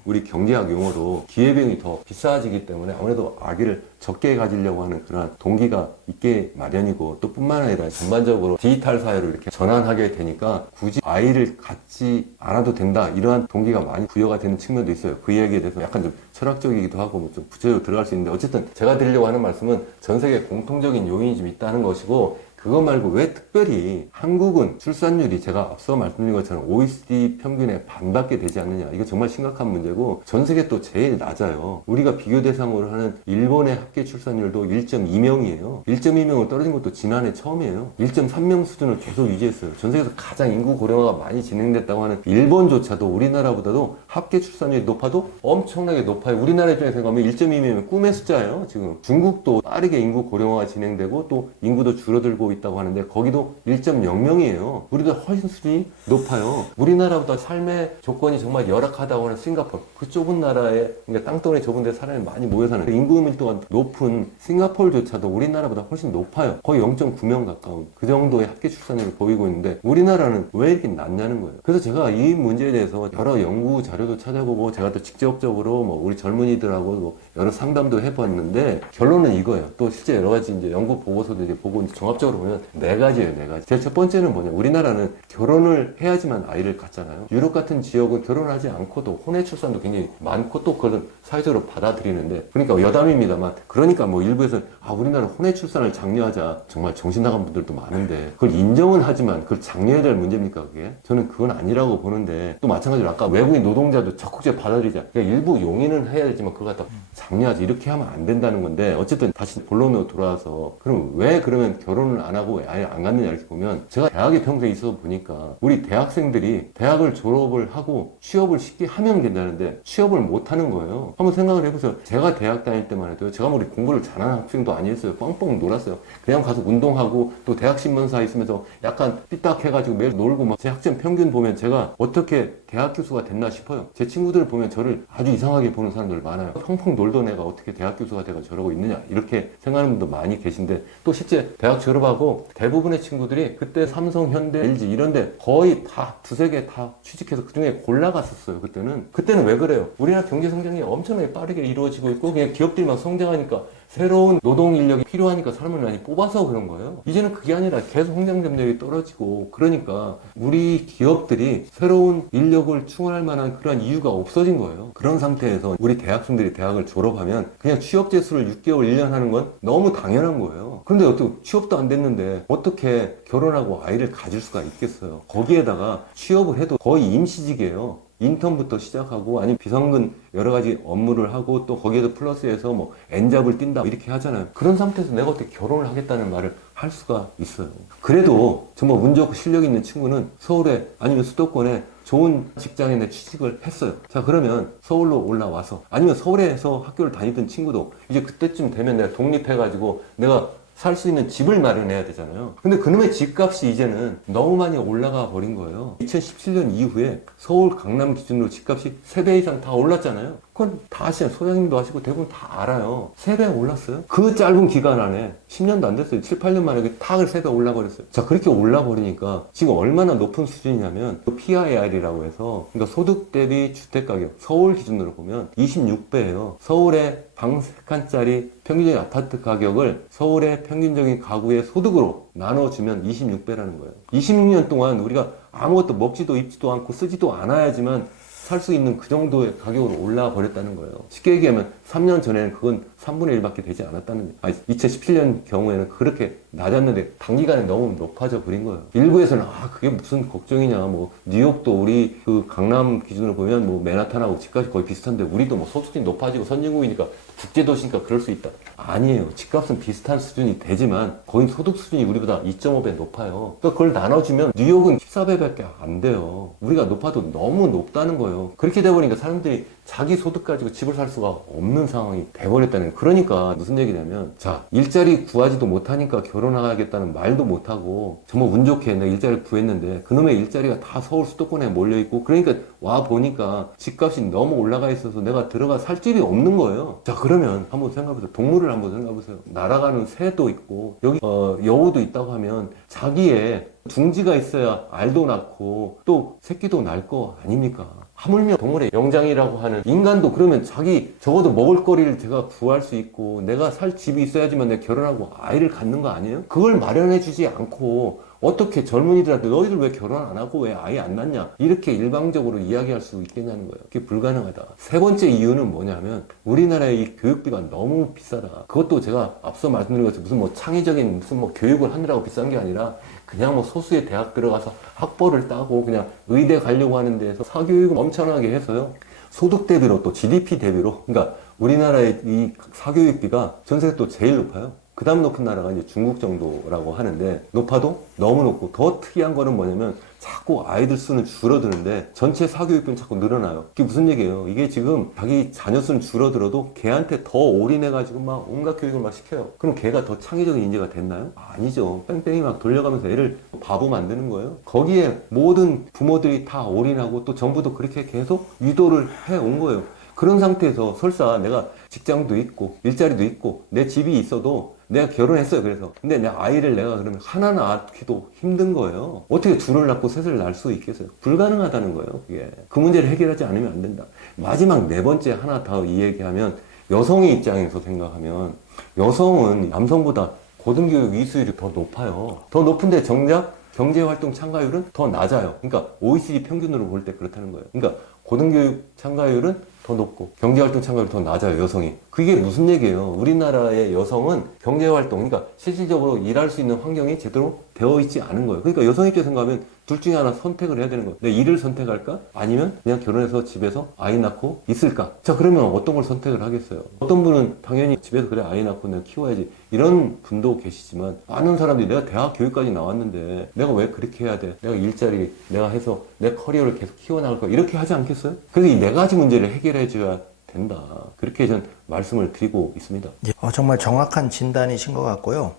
우리 경제학 용어로 기회비용이 더 비싸지기 때문에 아무래도 아기를 적게 가지려고 하는 그런 동기가 있게 마련이고, 또 뿐만 아니라 전반적으로 디지털 사회로 이렇게 전환하게 되니까 굳이 아이를 갖지 않아도 된다, 이러한 동기가 많이 부여가 되는 측면도 있어요. 그 이야기에 대해서 약간 좀 철학적이기도 하고 좀 구체적으로 들어갈 수 있는데, 어쨌든 제가 드리려고 하는 말씀은 전 세계 공통적인 요인이 좀 있다는 것이고, 그거 말고 왜 특별히 한국은 출산율이 제가 앞서 말씀드린 것처럼 OECD 평균의 반밖에 되지 않느냐, 이거 정말 심각한 문제고, 전 세계 또 제일 낮아요. 우리가 비교 대상으로 하는 일본의 합계 출산율도 1.2명이에요 1.2명을 떨어진 것도 지난해 처음이에요. 1.3명 수준을 계속 유지했어요. 전 세계에서 가장 인구 고령화가 많이 진행됐다고 하는 일본조차도 우리나라보다도 합계 출산율이 높아도 엄청나게 높아요. 우리나라 입장에서 생각하면 1.2명이면 꿈의 숫자예요. 지금 중국도 빠르게 인구 고령화가 진행되고 또 인구도 줄어들고 있다고 하는데 거기도 1.0명이에요. 우리보다 훨씬 수준이 높아요. 우리나라보다 삶의 조건이 정말 열악하다고 하는 싱가포르, 그 좁은 나라에, 그러니까 땅덩어리 좁은 데 사람이 많이 모여 사는 인구 밀도가 높은 싱가포르조차도 우리나라보다 훨씬 높아요. 거의 0.9명 가까운 그 정도의 합계 출산율을 보이고 있는데 우리나라는 왜 이렇게 낮냐는 거예요. 그래서 제가 이 문제에 대해서 여러 연구 자료도 찾아보고, 제가 또 직접적으로 뭐 우리 젊은이들하고 뭐 여러 상담도 해봤는데 결론은 이거예요. 또 실제 여러 가지 이제 연구 보고서도 이제 보고 이제 종합적으로 보면 네 가지예요, 네 가지. 제일 첫 번째는 뭐냐, 우리나라는 결혼을 해야지만 아이를 갖잖아요. 유럽 같은 지역은 결혼하지 않고도 혼외 출산도 굉장히 많고 또 그걸 사회적으로 받아들이는데, 그러니까 여담입니다만, 그러니까 뭐 일부에서는 우리나라 혼외 출산을 장려하자, 정말 정신 나간 분들도 많은데 그걸 인정은 하지만 그걸 장려해야 될 문제입니까 그게? 저는 그건 아니라고 보는데, 또 마찬가지로 아까 외국인 노동자도 적극적으로 받아들이자, 그러니까 일부 용인은 해야 되지만 그걸 갖다 장려하지, 이렇게 하면 안 된다는 건데, 어쨌든 다시 본론으로 돌아와서 그럼 왜 그러면 결혼을 안 하고 아예 안 갔느냐 이렇게 보면, 제가 대학에 평소에 있어서 보니까 우리 대학생들이 대학을 졸업을 하고 취업을 쉽게 하면 된다는데 취업을 못 하는 거예요. 한번 생각을 해보세요. 제가 대학 다닐 때만 해도 제가 뭐 공부를 잘하는 학생도 아니었어요. 뻥뻥 놀았어요. 그냥 가서 운동하고 또 대학 신문사에 있으면서 약간 삐딱해가지고 매일 놀고, 막 제 학점 평균 보면 제가 어떻게 대학 교수가 됐나 싶어요. 제 친구들 보면 저를 아주 이상하게 보는 사람들 많아요. 펑펑 놀던 애가 어떻게 대학 교수가 돼가 저러고 있느냐, 이렇게 생각하는 분도 많이 계신데, 또 실제 대학 졸업하고 대부분의 친구들이 그때 삼성, 현대, LG 이런데 거의 다 두세 개 다 취직해서 그중에 골라갔었어요. 그때는 왜 그래요? 우리나라 경제 성장이 엄청나게 빠르게 이루어지고 있고 그냥 기업들만 성장하니까 새로운 노동 인력이 필요하니까 사람을 많이 뽑아서 그런 거예요. 이제는 그게 아니라 계속 성장 점력이 떨어지고, 그러니까 우리 기업들이 새로운 인력을 충원할 만한 그런 이유가 없어진 거예요. 그런 상태에서 우리 대학생들이 대학을 졸업하면 그냥 취업 재수를 6개월, 1년 하는 건 너무 당연한 거예요. 그런데 어떻게 취업도 안 됐는데 어떻게 결혼하고 아이를 가질 수가 있겠어요. 거기에다가 취업을 해도 거의 임시직이에요. 인턴부터 시작하고 아니면 비상근 여러 가지 업무를 하고 또 거기에도 플러스해서 뭐 N잡을 뛴다 이렇게 하잖아요. 그런 상태에서 내가 어떻게 결혼을 하겠다는 말을 할 수가 있어요. 그래도 정말 운 좋고 실력 있는 친구는 서울에 아니면 수도권에 좋은 직장에 내 취직을 했어요. 자, 그러면 서울로 올라와서, 아니면 서울에서 학교를 다니던 친구도 이제 그때쯤 되면 내가 독립해가지고 내가 살 수 있는 집을 마련해야 되잖아요. 근데 그놈의 집값이 이제는 너무 많이 올라가 버린 거예요. 2017년 이후에 서울, 강남 기준으로 집값이 3배 이상 다 올랐잖아요. 그건 다 아시잖아요. 소장님도 하시고 대부분 다 알아요. 3배 올랐어요. 그 짧은 기간 안에 10년도 안 됐어요. 7, 8년 만에 탁을 3배 올라버렸어요. 자, 그렇게 올라버리니까 지금 얼마나 높은 수준이냐면 PIR이라고 해서, 그러니까 소득 대비 주택가격, 서울 기준으로 보면 26배예요. 서울의 방 3칸짜리 평균적인 아파트 가격을 서울의 평균적인 가구의 소득으로 나눠주면 26배라는 거예요. 26년 동안 우리가 아무것도 먹지도 입지도 않고 쓰지도 않아야지만 살 수 있는 그 정도의 가격으로 올라와 버렸다는 거예요. 쉽게 얘기하면 3년 전에는 그건 3분의 1밖에 되지 않았다는, 2017년 경우에는 그렇게 낮았는데 단기간에 너무 높아져 버린 거예요. 일부에서는 그게 무슨 걱정이냐, 뭐 뉴욕도 우리 그 강남 기준으로 보면 뭐 맨하탄하고 집값이 거의 비슷한데 우리도 뭐 소득이 높아지고 선진국이니까 국제도시니까 그럴 수 있다. 아니에요. 집값은 비슷한 수준이 되지만 거의 소득 수준이 우리보다 2.5배 높아요. 그러니까 그걸 나눠주면 뉴욕은 14배밖에 안 돼요. 우리가 높아도 너무 높다는 거예요. 그렇게 돼버리니까 사람들이 자기 소득 가지고 집을 살 수가 없는 상황이 돼버렸다는 거예요. 그러니까 무슨 얘기냐면, 자, 일자리 구하지도 못하니까 결혼 결혼하겠다는 말도 못하고 정말 운 좋게 내가 일자리를 구했는데 그놈의 일자리가 다 서울 수도권에 몰려있고 그러니까 와 보니까 집값이 너무 올라가 있어서 내가 들어가 살 집이 없는 거예요. 자 그러면 한번 생각해보세요. 동물을 한번 생각해보세요. 날아가는 새도 있고 여기 여우도 있다고 하면 자기의 둥지가 있어야 알도 낳고 또 새끼도 날 거 아닙니까? 하물며 동물의 영장이라고 하는 인간도 그러면 자기 적어도 먹을거리를 제가 구할 수 있고 내가 살 집이 있어야지만 내가 결혼하고 아이를 갖는 거 아니에요? 그걸 마련해 주지 않고 어떻게 젊은이들한테 너희들 왜 결혼 안 하고 왜 아이 안 낳냐 이렇게 일방적으로 이야기할 수 있겠냐는 거예요. 그게 불가능하다. 세 번째 이유는 뭐냐면 우리나라의 이 교육비가 너무 비싸다. 그것도 제가 앞서 말씀드린 것처럼 무슨 뭐 창의적인 무슨 뭐 교육을 하느라고 비싼 게 아니라 그냥 뭐 소수의 대학 들어가서 학벌을 따고 그냥 의대 가려고 하는 데에서 사교육을 엄청나게 해서요. 소득 대비로 또 GDP 대비로 그러니까 우리나라의 이 사교육비가 전 세계 또 제일 높아요. 그 다음 높은 나라가 이제 중국 정도라고 하는데 높아도 너무 높고 더 특이한 거는 뭐냐면 자꾸 아이들 수는 줄어드는데 전체 사교육비는 자꾸 늘어나요. 이게 무슨 얘기예요? 이게 지금 자기 자녀 수는 줄어들어도 걔한테 더 올인해가지고 막 온갖 교육을 막 시켜요. 그럼 걔가 더 창의적인 인재가 됐나요? 아니죠. 뺑뺑이 막 돌려가면서 애를 바보 만드는 거예요. 거기에 모든 부모들이 다 올인하고 또 정부도 그렇게 계속 유도를 해온 거예요. 그런 상태에서 설사 내가 직장도 있고 일자리도 있고 내 집이 있어도 내가 결혼했어요. 그래서 근데 내 아이를 내가 그러면 하나 낳기도 힘든 거예요. 어떻게 둘을 낳고 셋을 낳을 수 있겠어요? 불가능하다는 거예요. 그게 그 문제를 해결하지 않으면 안 된다. 마지막 네 번째 하나 더 이 얘기하면 여성의 입장에서 생각하면 여성은 남성보다 고등교육 이수율이 더 높아요. 더 높은데 정작 경제활동 참가율은 더 낮아요. 그러니까 OECD 평균으로 볼 때 그렇다는 거예요. 그러니까 고등교육 참가율은 더 높고 경제활동 참가율이 더 낮아요. 여성이. 그게 무슨 얘기예요? 우리나라의 여성은 경제활동 그러니까 실질적으로 일할 수 있는 환경이 제대로 되어 있지 않은 거예요. 그러니까 여성 입장에서 생각하면 둘 중에 하나 선택을 해야 되는 거예요. 내 일을 선택할까? 아니면 그냥 결혼해서 집에서 아이 낳고 있을까? 자 그러면 어떤 걸 선택을 하겠어요? 어떤 분은 당연히 집에서 그래 아이 낳고 내가 키워야지 이런 분도 계시지만 많은 사람들이 내가 대학 교육까지 나왔는데 내가 왜 그렇게 해야 돼? 내가 일자리 내가 해서 내 커리어를 계속 키워나갈 거야 이렇게 하지 않겠어요? 그래서 이 네 가지 문제를 해결해 줘야 된다. 그렇게 전 말씀을 드리고 있습니다. 정말 정확한 진단이신 것 같고요.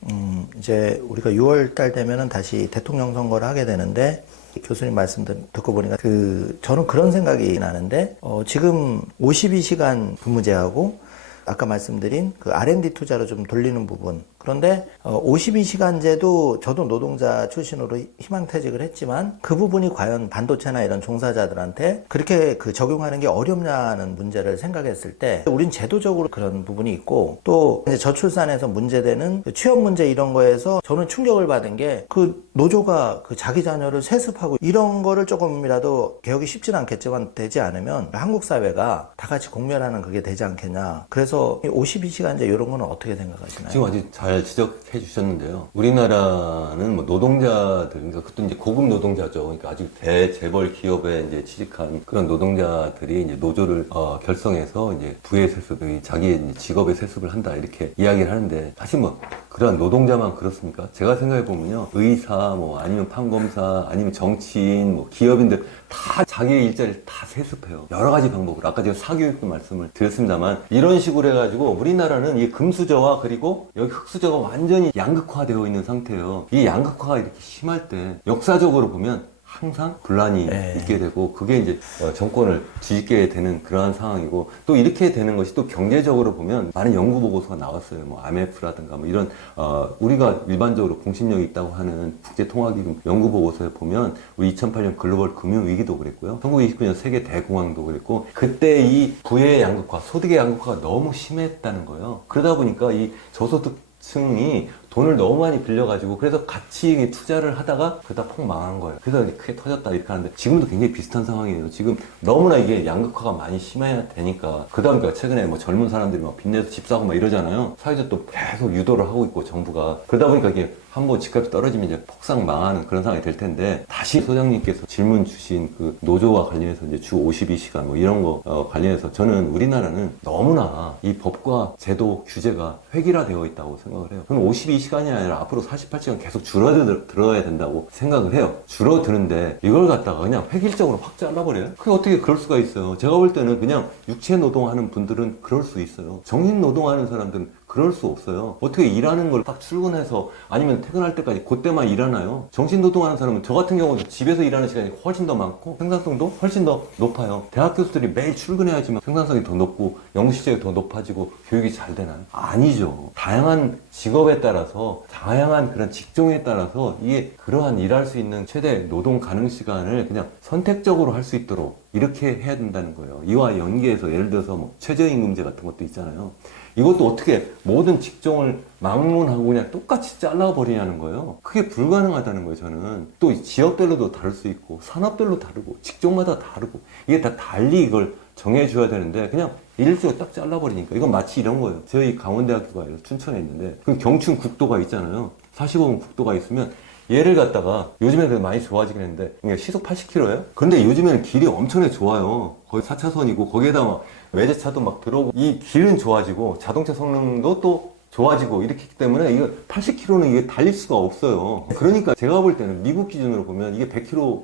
이제 우리가 6월 달 되면은 다시 대통령 선거를 하게 되는데 교수님 말씀 듣고 보니까 저는 그런 생각이 나는데 지금 52시간 근무제하고 아까 말씀드린 그 R&D 투자로 좀 돌리는 부분. 그런데 52시간제도 저도 노동자 출신으로 희망퇴직을 했지만 그 부분이 과연 반도체나 이런 종사자들한테 그렇게 적용하는 게 어렵냐는 문제를 생각했을 때 우린 제도적으로 그런 부분이 있고 또 이제 저출산에서 문제되는 취업 문제 이런 거에서 저는 충격을 받은 게 그 노조가 자기 자녀를 세습하고 이런 거를 조금이라도 개혁이 쉽진 않겠지만 되지 않으면 한국 사회가 다 같이 공멸하는 그게 되지 않겠냐. 그래서 52시간제 이런 거는 어떻게 생각하시나요? 지금 아주 잘 지적해 주셨는데요. 우리나라는 뭐 노동자들, 그러니까 그것도 이제 고급 노동자죠. 그러니까 아주 대재벌 기업에 이제 취직한 그런 노동자들이 이제 노조를 결성해서 이제 부의 세습, 자기의 직업의 세습을 한다 이렇게 이야기를 하는데 사실 뭐 그런 노동자만 그렇습니까? 제가 생각해 보면요, 의사, 뭐 아니면 판검사, 아니면 정치인, 뭐 기업인들 다 자기의 일자리를 다 세습해요. 여러 가지 방법으로. 아까 제가 사교육도 말씀을 드렸습니다만 이런 식으로 해가지고 우리나라는 이 금수저와 그리고 여기 흑수저가 완전히 양극화되어 있는 상태예요. 이 양극화가 이렇게 심할 때 역사적으로 보면 항상 분란이 있게 되고 그게 이제 정권을 뒤집게 되는 그러한 상황이고 또 이렇게 되는 것이 또 경제적으로 보면 많은 연구 보고서가 나왔어요. 뭐 IMF라든가 뭐 이런 우리가 일반적으로 공신력이 있다고 하는 국제통화기금 연구 보고서에 보면 우리 2008년 글로벌 금융위기도 그랬고요. 1929년 세계 대공황도 그랬고 그때 이 부의 양극화, 소득의 양극화가 너무 심했다는 거예요. 그러다 보니까 이 저소득층이 돈을 너무 많이 빌려가지고 그래서 같이 투자를 하다가 그러다 폭 망한 거예요. 그래서 크게 터졌다 이렇게 하는데 지금도 굉장히 비슷한 상황이에요. 지금 너무나 이게 양극화가 많이 심해야 되니까 그러다 보니까 최근에 뭐 젊은 사람들이 막 빚내서 집 사고 막 이러잖아요. 사회적으로 계속 유도를 하고 있고 정부가 그러다 보니까 이게 한번 집값이 떨어지면 이제 폭삭 망하는 그런 상황이 될 텐데 다시 소장님께서 질문 주신 그 노조와 관련해서 이제 주 52시간 뭐 이런 거 관련해서 저는 우리나라는 너무나 이 법과 제도 규제가 획일화되어 있다고 생각을 해요. 그럼 52시간이 아니라 앞으로 48시간 계속 줄어들어야 된다고 생각을 해요. 줄어드는데 이걸 갖다가 그냥 획일적으로 확 잘라버려요? 그게 어떻게 그럴 수가 있어요? 제가 볼 때는 그냥 육체 노동하는 분들은 그럴 수 있어요. 정신 노동하는 사람들은 그럴 수 없어요. 어떻게 일하는 걸 딱 출근해서 아니면 퇴근할 때까지 그때만 일하나요? 정신노동하는 사람은 저 같은 경우는 집에서 일하는 시간이 훨씬 더 많고 생산성도 훨씬 더 높아요. 대학 교수들이 매일 출근해야지만 생산성이 더 높고 연구 실적이 더 높아지고 교육이 잘 되나요? 아니죠. 다양한 직업에 따라서 다양한 그런 직종에 따라서 이게 그러한 일할 수 있는 최대 노동 가능 시간을 그냥 선택적으로 할 수 있도록 이렇게 해야 된다는 거예요. 이와 연계해서 예를 들어서 뭐 최저임금제 같은 것도 있잖아요. 이것도 어떻게 모든 직종을 막론하고 그냥 똑같이 잘라버리냐는 거예요. 그게 불가능하다는 거예요, 저는. 또 지역별로도 다를 수 있고, 산업별로 다르고, 직종마다 다르고, 이게 다 달리 이걸 정해줘야 되는데, 그냥 일주일 딱 잘라버리니까. 이건 마치 이런 거예요. 저희 강원대학교가 춘천에 있는데, 그 경춘 국도가 있잖아요. 45분 국도가 있으면, 얘를 갖다가 요즘에는 그래도 많이 좋아지긴 했는데 이게 시속 80km예요? 그런데 요즘에는 길이 엄청나게 좋아요. 거의 4차선이고 거기에다 막 외제차도 막 들어오고 이 길은 좋아지고 자동차 성능도 또 좋아지고 이렇기 때문에 이거 80km는 이게 달릴 수가 없어요. 그러니까 제가 볼 때는 미국 기준으로 보면 이게 100km로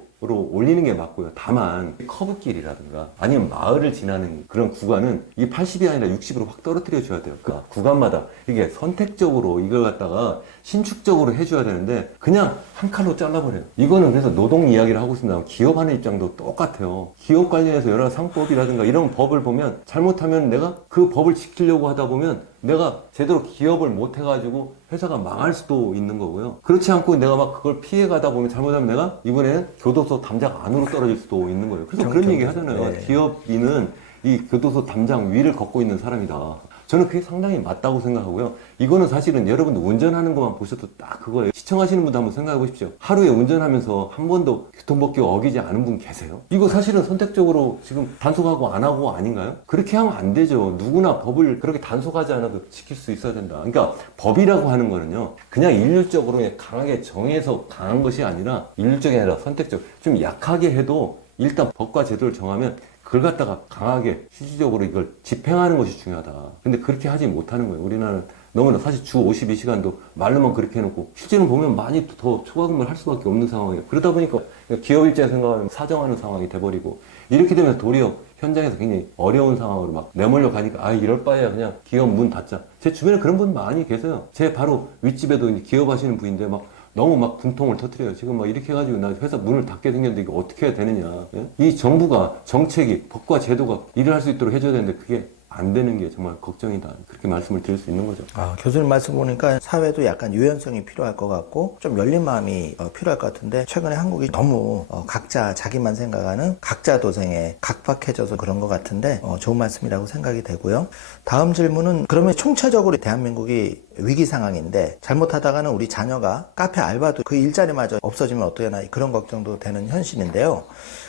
올리는 게 맞고요. 다만 커브길이라든가 아니면 마을을 지나는 그런 구간은 이 80이 아니라 60으로 확 떨어뜨려 줘야 돼요. 그 구간마다 이게 선택적으로 이걸 갖다가 신축적으로 해줘야 되는데 그냥 한 칼로 잘라버려요. 이거는 그래서 노동 이야기를 하고 있습니다. 기업하는 입장도 똑같아요. 기업 관련해서 여러 상법이라든가 이런 법을 보면 잘못하면 내가 그 법을 지키려고 하다 보면 내가 제대로 기업을 못 해가지고 회사가 망할 수도 있는 거고요. 그렇지 않고 내가 막 그걸 피해가다 보면 잘못하면 내가 이번에는 교도소 담장 안으로 떨어질 수도 있는 거예요. 그래서 그런 얘기 하잖아요. 네. 기업인은 이 교도소 담장 위를 걷고 있는 사람이다. 저는 그게 상당히 맞다고 생각하고요. 이거는 사실은 여러분들 운전하는 것만 보셔도 딱 그거예요. 시청하시는 분도 한번 생각해 보십시오. 하루에 운전하면서 한 번도 교통법규 어기지 않은 분 계세요? 이거 사실은 선택적으로 지금 단속하고 안 하고 아닌가요? 그렇게 하면 안 되죠. 누구나 법을 그렇게 단속하지 않아도 지킬 수 있어야 된다. 그러니까 법이라고 하는 거는요. 그냥 일률적으로 그냥 강하게 정해서 강한 것이 아니라 일률적이 아니라 선택적. 좀 약하게 해도 일단 법과 제도를 정하면 그걸 갖다가 강하게 실질적으로 이걸 집행하는 것이 중요하다. 근데 그렇게 하지 못하는 거예요. 우리나라는 너무나 사실 주 52시간도 말로만 그렇게 해놓고 실제로 보면 많이 더 초과근무를 할 수밖에 없는 상황이에요. 그러다 보니까 기업 입장에서 생각하면 사정하는 상황이 돼버리고 이렇게 되면 도리어 현장에서 굉장히 어려운 상황으로 막 내몰려 가니까 아 이럴 바에야 그냥 기업 문 닫자. 제 주변에 그런 분 많이 계세요. 제 바로 윗집에도 이제 기업 하시는 분인데 막 너무 막 분통을 터뜨려요. 지금 막 이렇게 해가지고 나 회사 문을 닫게 생겼는데 이거 어떻게 해야 되느냐. 예? 이 정부가 정책이 법과 제도가 일을 할 수 있도록 해줘야 되는데 그게 안 되는 게 정말 걱정이다. 그렇게 말씀을 드릴 수 있는 거죠. 교수님 말씀 보니까 사회도 약간 유연성이 필요할 것 같고 좀 열린 마음이 필요할 것 같은데 최근에 한국이 너무 각자 자기만 생각하는 각자 도생에 각박해져서 그런 것 같은데 좋은 말씀이라고 생각이 되고요. 다음 질문은 그러면 총체적으로 대한민국이 위기 상황인데 잘못하다가는 우리 자녀가 카페 알바도 그 일자리마저 없어지면 어떠려나 그런 걱정도 되는 현실인데요.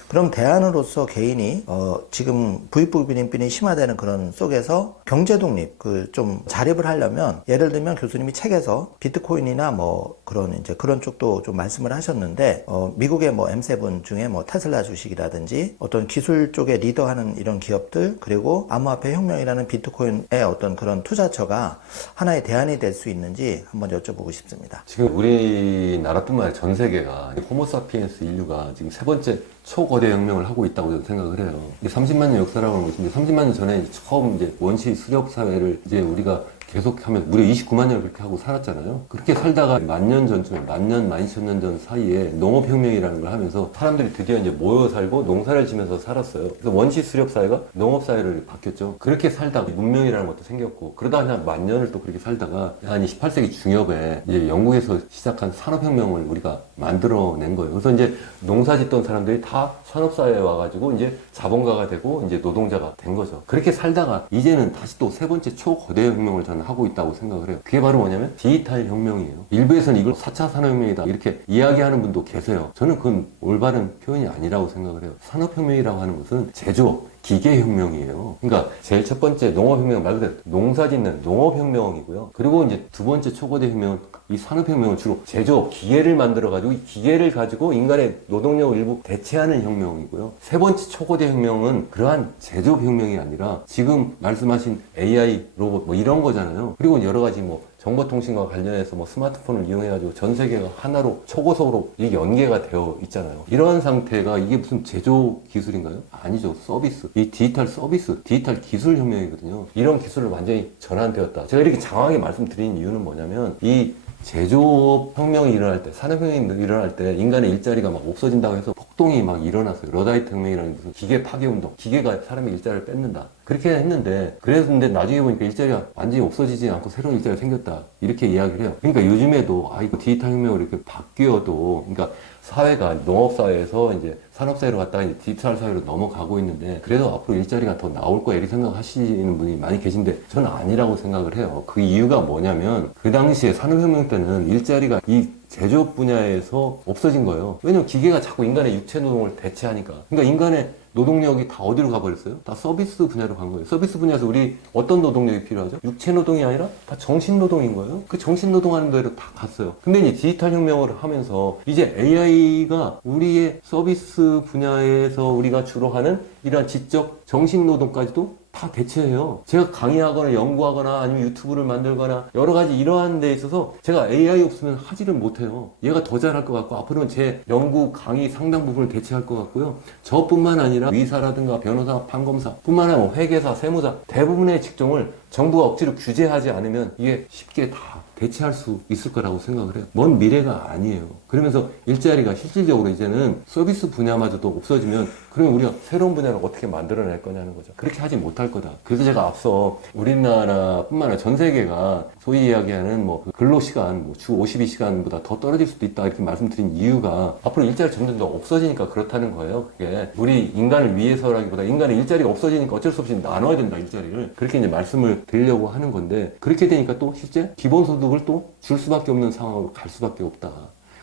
그럼 대안으로서 개인이 지금 부익부빈빈이 심화되는 그런 속에서 경제 독립 좀 자립을 하려면 예를 들면 교수님이 책에서 비트코인이나 뭐 그런 이제 그런 쪽도 좀 말씀을 하셨는데 미국의 뭐 M7 중에 뭐 테슬라 주식이라든지 어떤 기술 쪽에 리더하는 이런 기업들 그리고 암호화폐 혁명이라는 비트코인의 어떤 그런 투자처가 하나의 대안이 될 수 있는지 한번 여쭤보고 싶습니다. 지금 우리나라뿐만 아니라 전 세계가 호모사피엔스 인류가 지금 세 번째 초거대 혁명을 하고 있다고 저는 생각을 해요. 이게 30만 년 역사라고 하는 것인데 30만 년 전에 이제 처음 이제 원시 수렵 사회를 이제 우리가 계속하면 무려 29만 년을 그렇게 하고 살았잖아요. 그렇게 살다가 만 년 전쯤에 만 년, 12,000년 전 사이에 농업혁명이라는 걸 하면서 사람들이 드디어 이제 모여 살고 농사를 지면서 살았어요. 그래서 원시 수렵 사회가 농업사회로 바뀌었죠. 그렇게 살다가 문명이라는 것도 생겼고 그러다 한 만 년을 또 그렇게 살다가 한 18세기 중엽에 이제 영국에서 시작한 산업혁명을 우리가 만들어낸 거예요. 그래서 이제 농사 짓던 사람들이 다 산업사회에 와가지고 이제 자본가가 되고 이제 노동자가 된 거죠. 그렇게 살다가 이제는 다시 또 세 번째 초거대 혁명을 저는 하고 있다고 생각을 해요. 그게 바로 뭐냐면 디지털 혁명이에요. 일부에서는 이걸 4차 산업혁명이다 이렇게 이야기하는 분도 계세요. 저는 그건 올바른 표현이 아니라고 생각을 해요. 산업혁명이라고 하는 것은 제조업, 기계혁명이에요. 그러니까 제일 첫 번째 농업혁명 말 그대로 농사 짓는 농업혁명이고요. 그리고 이제 두 번째 초거대 혁명은 이 산업혁명은 주로 제조업, 기계를 만들어가지고 이 기계를 가지고 인간의 노동력을 일부 대체하는 혁명이고요. 세 번째 초거대 혁명은 그러한 제조업 혁명이 아니라 지금 말씀하신 AI, 로봇 뭐 이런 거잖아요. 그리고 여러 가지 뭐 정보통신과 관련해서 뭐 스마트폰을 이용해가지고 전 세계가 하나로 초고속으로 이게 연계가 되어 있잖아요. 이런 상태가 이게 무슨 제조 기술인가요? 아니죠. 서비스. 이 디지털 서비스, 디지털 기술 혁명이거든요. 이런 기술을 완전히 전환되었다. 제가 이렇게 장황하게 말씀드린 이유는 뭐냐면 이 제조업 혁명이 일어날 때, 산업혁명이 일어날 때 인간의 일자리가 막 없어진다고 해서 폭동이 막 일어났어요. 러다이트 혁명이라는 무슨 기계 파괴 운동. 기계가 사람의 일자리를 뺏는다. 그렇게 했는데, 그랬는데 나중에 보니까 일자리가 완전히 없어지지 않고 새로운 일자리가 생겼다. 이렇게 이야기를 해요. 그러니까 요즘에도, 이거 디지털 혁명으로 이렇게 바뀌어도, 그러니까 사회가 농업사회에서 이제 산업사회로 갔다가 이제 디지털 사회로 넘어가고 있는데, 그래도 앞으로 일자리가 더 나올 거야. 이렇게 생각하시는 분이 많이 계신데, 저는 아니라고 생각을 해요. 그 이유가 뭐냐면, 그 당시에 산업혁명 때는 일자리가 이 제조업 분야에서 없어진 거예요. 왜냐면 기계가 자꾸 인간의 육체 노동을 대체하니까. 그러니까 인간의 노동력이 다 어디로 가버렸어요? 다 서비스 분야로 간 거예요. 서비스 분야에서 우리 어떤 노동력이 필요하죠? 육체 노동이 아니라 다 정신 노동인 거예요. 그 정신 노동하는 데로 다 갔어요. 근데 이제 디지털 혁명을 하면서 이제 AI가 우리의 서비스 분야에서 우리가 주로 하는 이러한 지적 정신 노동까지도 다 대체해요. 제가 강의하거나 연구하거나 아니면 유튜브를 만들거나 여러 가지 이러한 데 있어서 제가 AI 없으면 하지를 못해요. 얘가 더 잘할 것 같고 앞으로는 제 연구 강의 상당 부분을 대체할 것 같고요. 저뿐만 아니라 의사라든가 변호사, 판검사 뿐만 아니라 회계사, 세무사 대부분의 직종을 정부가 억지로 규제하지 않으면 이게 쉽게 다 대체할 수 있을 거라고 생각을 해요. 먼 미래가 아니에요. 그러면서 일자리가 실질적으로 이제는 서비스 분야마저도 없어지면 그러면 우리가 새로운 분야를 어떻게 만들어낼 거냐는 거죠. 그렇게 하지 못할 거다. 그래서 제가 앞서 우리나라뿐만 아니라 전 세계가 소위 이야기하는 뭐 근로시간, 뭐 주 52시간보다 더 떨어질 수도 있다 이렇게 말씀드린 이유가 앞으로 일자리 점점 더 없어지니까 그렇다는 거예요. 그게 우리 인간을 위해서라기보다 인간의 일자리가 없어지니까 어쩔 수 없이 나눠야 된다 일자리를. 그렇게 이제 말씀을 드리려고 하는 건데 그렇게 되니까 또 실제 기본소득을 또 줄 수밖에 없는 상황으로 갈 수밖에 없다.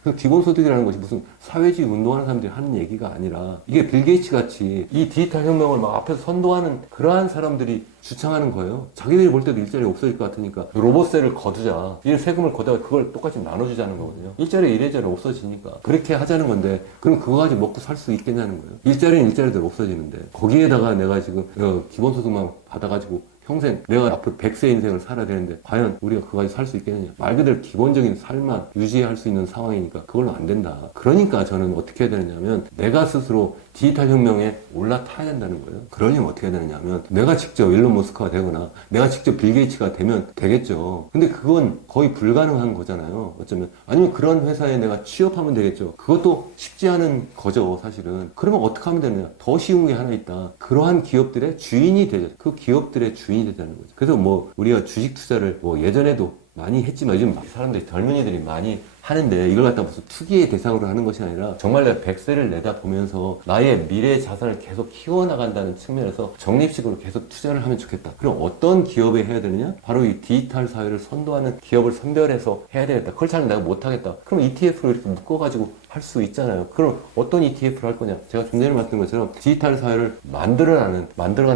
그 기본소득이라는 것이 무슨 사회주의 운동하는 사람들이 하는 얘기가 아니라 이게 빌 게이츠 같이 이 디지털 혁명을 막 앞에서 선도하는 그러한 사람들이 주창하는 거예요. 자기들이 볼 때도 일자리 없어질 것 같으니까 로봇세를 거두자. 이 세금을 걷다가 그걸 똑같이 나눠주자는 거거든요. 일자리 이래저래 없어지니까 그렇게 하자는 건데 그럼 그거 가지고 먹고 살 수 있겠냐는 거예요. 일자리는 일자리대로 없어지는데 거기에다가 내가 지금 기본소득만 받아가지고 평생 내가 앞으로 100세 인생을 살아야 되는데 과연 우리가 그거 가지고 살 수 있겠느냐. 말 그대로 기본적인 삶만 유지할 수 있는 상황이니까 그걸로 안 된다. 그러니까 저는 어떻게 해야 되느냐면 내가 스스로 디지털 혁명에 올라타야 된다는 거예요. 그러려면 어떻게 해야 되느냐면 내가 직접 일론 머스크가 되거나 내가 직접 빌 게이츠가 되면 되겠죠. 근데 그건 거의 불가능한 거잖아요. 어쩌면. 아니면 그런 회사에 내가 취업하면 되겠죠. 그것도 쉽지 않은 거죠, 사실은. 그러면 어떻게 하면 되느냐. 더 쉬운 게 하나 있다. 그러한 기업들의 주인이 되죠. 그 기업들의 주인이 되자는 거죠. 그래서 뭐 우리가 주식 투자를 뭐 예전에도 많이 했지만 요즘 사람들이 젊은이들이 많이 하는데 이걸 갖다 무슨 투기의 대상으로 하는 것이 아니라 정말 내가 100세를 내다보면서 나의 미래 자산을 계속 키워나간다는 측면에서 적립식으로 계속 투자를 하면 좋겠다. 그럼 어떤 기업에 해야 되느냐? 바로 이 디지털 사회를 선도하는 기업을 선별해서 해야 되겠다. 그걸 잘 내가 못하겠다. 그럼 ETF로 이렇게 묶어가지고 할 수 있잖아요. 그럼 어떤 ETF를 할 거냐? 제가 좀 전에 말씀드린 것처럼 디지털 사회를 만들어가는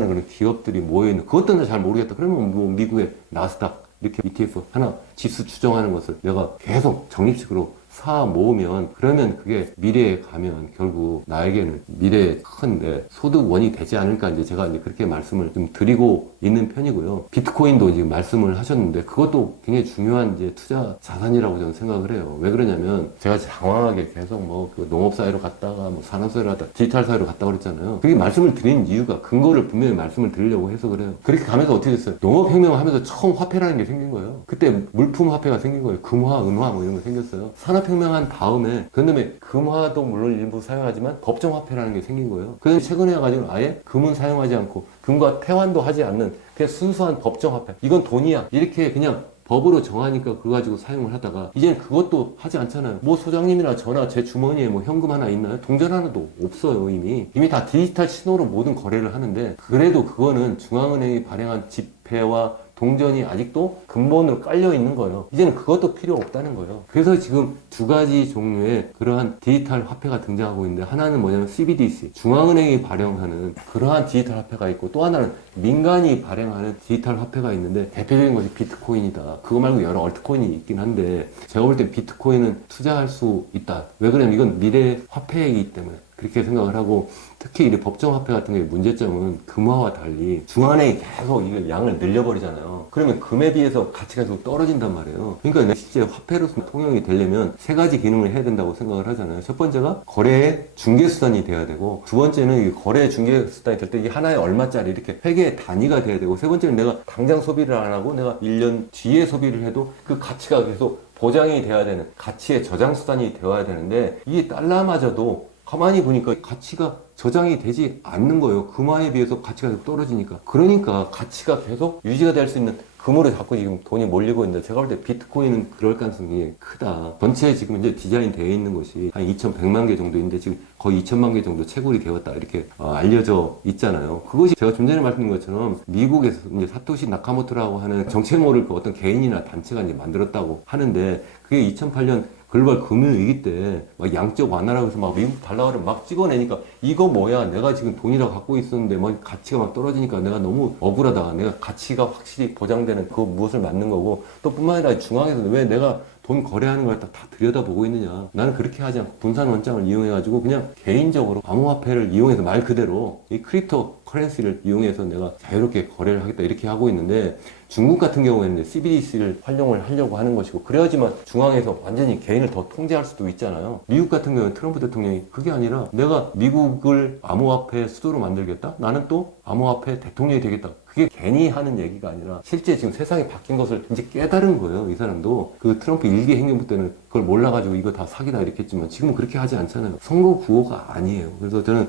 그런 기업들이 모여있는 그것도 나 잘 모르겠다. 그러면 뭐 미국의 나스닥 이렇게 ETF 하나 지수 추정하는 것을 내가 계속 적립식으로 사 모으면 그러면 그게 미래에 가면 결국 나에게는 미래에 큰 소득원이 되지 않을까 이제 제가 이제 그렇게 말씀을 좀 드리고 있는 편이고요. 비트코인도 지금 말씀을 하셨는데 그것도 굉장히 중요한 이제 투자 자산이라고 저는 생각을 해요. 왜 그러냐면 제가 장황하게 계속 그 농업사회로 갔다가 뭐 산업사회로 갔다가 디지털 사회로 갔다고 그랬잖아요. 그게 말씀을 드린 이유가 근거를 분명히 말씀을 드리려고 해서 그래요. 그렇게 가면서 어떻게 됐어요? 농업혁명을 하면서 처음 화폐라는 게 생긴 거예요. 그때 물품 화폐가 생긴 거예요. 금화, 은화 뭐 이런 거 생겼어요. 산업혁명한 다음에 그 다음에 금화도 물론 일부 사용하지만 법정화폐라는 게 생긴 거예요. 그래서 최근에 와가지고 아예 금은 사용하지 않고 금과 태환도 하지 않는 그냥 순수한 법정화폐. 이건 돈이야. 이렇게 그냥 법으로 정하니까 그거 가지고 사용을 하다가 이제는 그것도 하지 않잖아요. 뭐 소장님이나 저나 제 주머니에 뭐 현금 하나 있나요? 동전 하나도 없어요. 이미 다 디지털 신호로 모든 거래를 하는데 그래도 그거는 중앙은행이 발행한 지폐와 동전이 아직도 근본으로 깔려 있는 거예요. 이제는 그것도 필요 없다는 거예요. 그래서 지금 두 가지 종류의 그러한 디지털 화폐가 등장하고 있는데 하나는 뭐냐면 CBDC, 중앙은행이 발행하는 그러한 디지털 화폐가 있고 또 하나는 민간이 발행하는 디지털 화폐가 있는데 대표적인 것이 비트코인이다. 그거 말고 여러 얼트코인이 있긴 한데 제가 볼 때 비트코인은 투자할 수 있다. 왜 그러냐면 이건 미래 화폐이기 때문에. 그렇게 생각을 하고, 특히 이 법정화폐 같은 게 문제점은 금화와 달리 중앙은행이 계속 이걸 양을 늘려버리잖아요. 그러면 금에 비해서 가치가 계속 떨어진단 말이에요. 그러니까 실제 화폐로서 통용이 되려면 세 가지 기능을 해야 된다고 생각을 하잖아요. 첫 번째가 거래의 중개수단이 돼야 되고, 두 번째는 이 거래의 중개수단이 될 때 이게 하나에 얼마짜리 이렇게 회계의 단위가 돼야 되고, 세 번째는 내가 당장 소비를 안 하고 내가 1년 뒤에 소비를 해도 그 가치가 계속 보장이 돼야 되는 가치의 저장 수단이 되어야 되는데, 이게 달러마저도 가만히 보니까 가치가 저장이 되지 않는 거예요. 금화에 비해서 가치가 계속 떨어지니까. 그러니까 가치가 계속 유지가 될 수 있는 금으로 자꾸 지금 돈이 몰리고 있는데, 제가 볼 때 비트코인은 그럴 가능성이 크다. 전체 지금 이제 디자인 되어 있는 것이 한 2,100만 개 정도인데 지금 거의 2,000만 개 정도 채굴이 되었다 이렇게 알려져 있잖아요. 그것이 제가 좀 전에 말씀드린 것처럼 미국에서 이제 사토시 나카모토라고 하는 정체 모를 그 어떤 개인이나 단체가 이제 만들었다고 하는데, 그게 2008년 글로벌 금융위기 때 막 양적 완화라고 해서 막 미국 달러를 막 찍어내니까, 이거 뭐야, 내가 지금 돈이라고 갖고 있었는데 뭐 가치가 막 떨어지니까 내가 너무 억울하다, 내가 가치가 확실히 보장되는 그 무엇을 만든 거고, 또 뿐만 아니라 중앙에서 왜 내가 돈 거래하는 걸 다 들여다보고 있느냐. 나는 그렇게 하지 않고 분산 원장을 이용해가지고 그냥 개인적으로 암호화폐를 이용해서 말 그대로 이 크립토 커런시를 이용해서 내가 자유롭게 거래를 하겠다 이렇게 하고 있는데, 중국 같은 경우에는 CBDC를 활용을 하려고 하는 것이고, 그래야지만 중앙에서 완전히 개인을 더 통제할 수도 있잖아요. 미국 같은 경우는 트럼프 대통령이 그게 아니라 내가 미국을 암호화폐 수도로 만들겠다? 나는 또 암호화폐 대통령이 되겠다. 그게 괜히 하는 얘기가 아니라 실제 지금 세상이 바뀐 것을 이제 깨달은 거예요. 이 사람도 그 트럼프 일기 행정부 때는 그걸 몰라가지고 이거 다 사기다 이렇게 했지만, 지금은 그렇게 하지 않잖아요. 선거 구호가 아니에요. 그래서 저는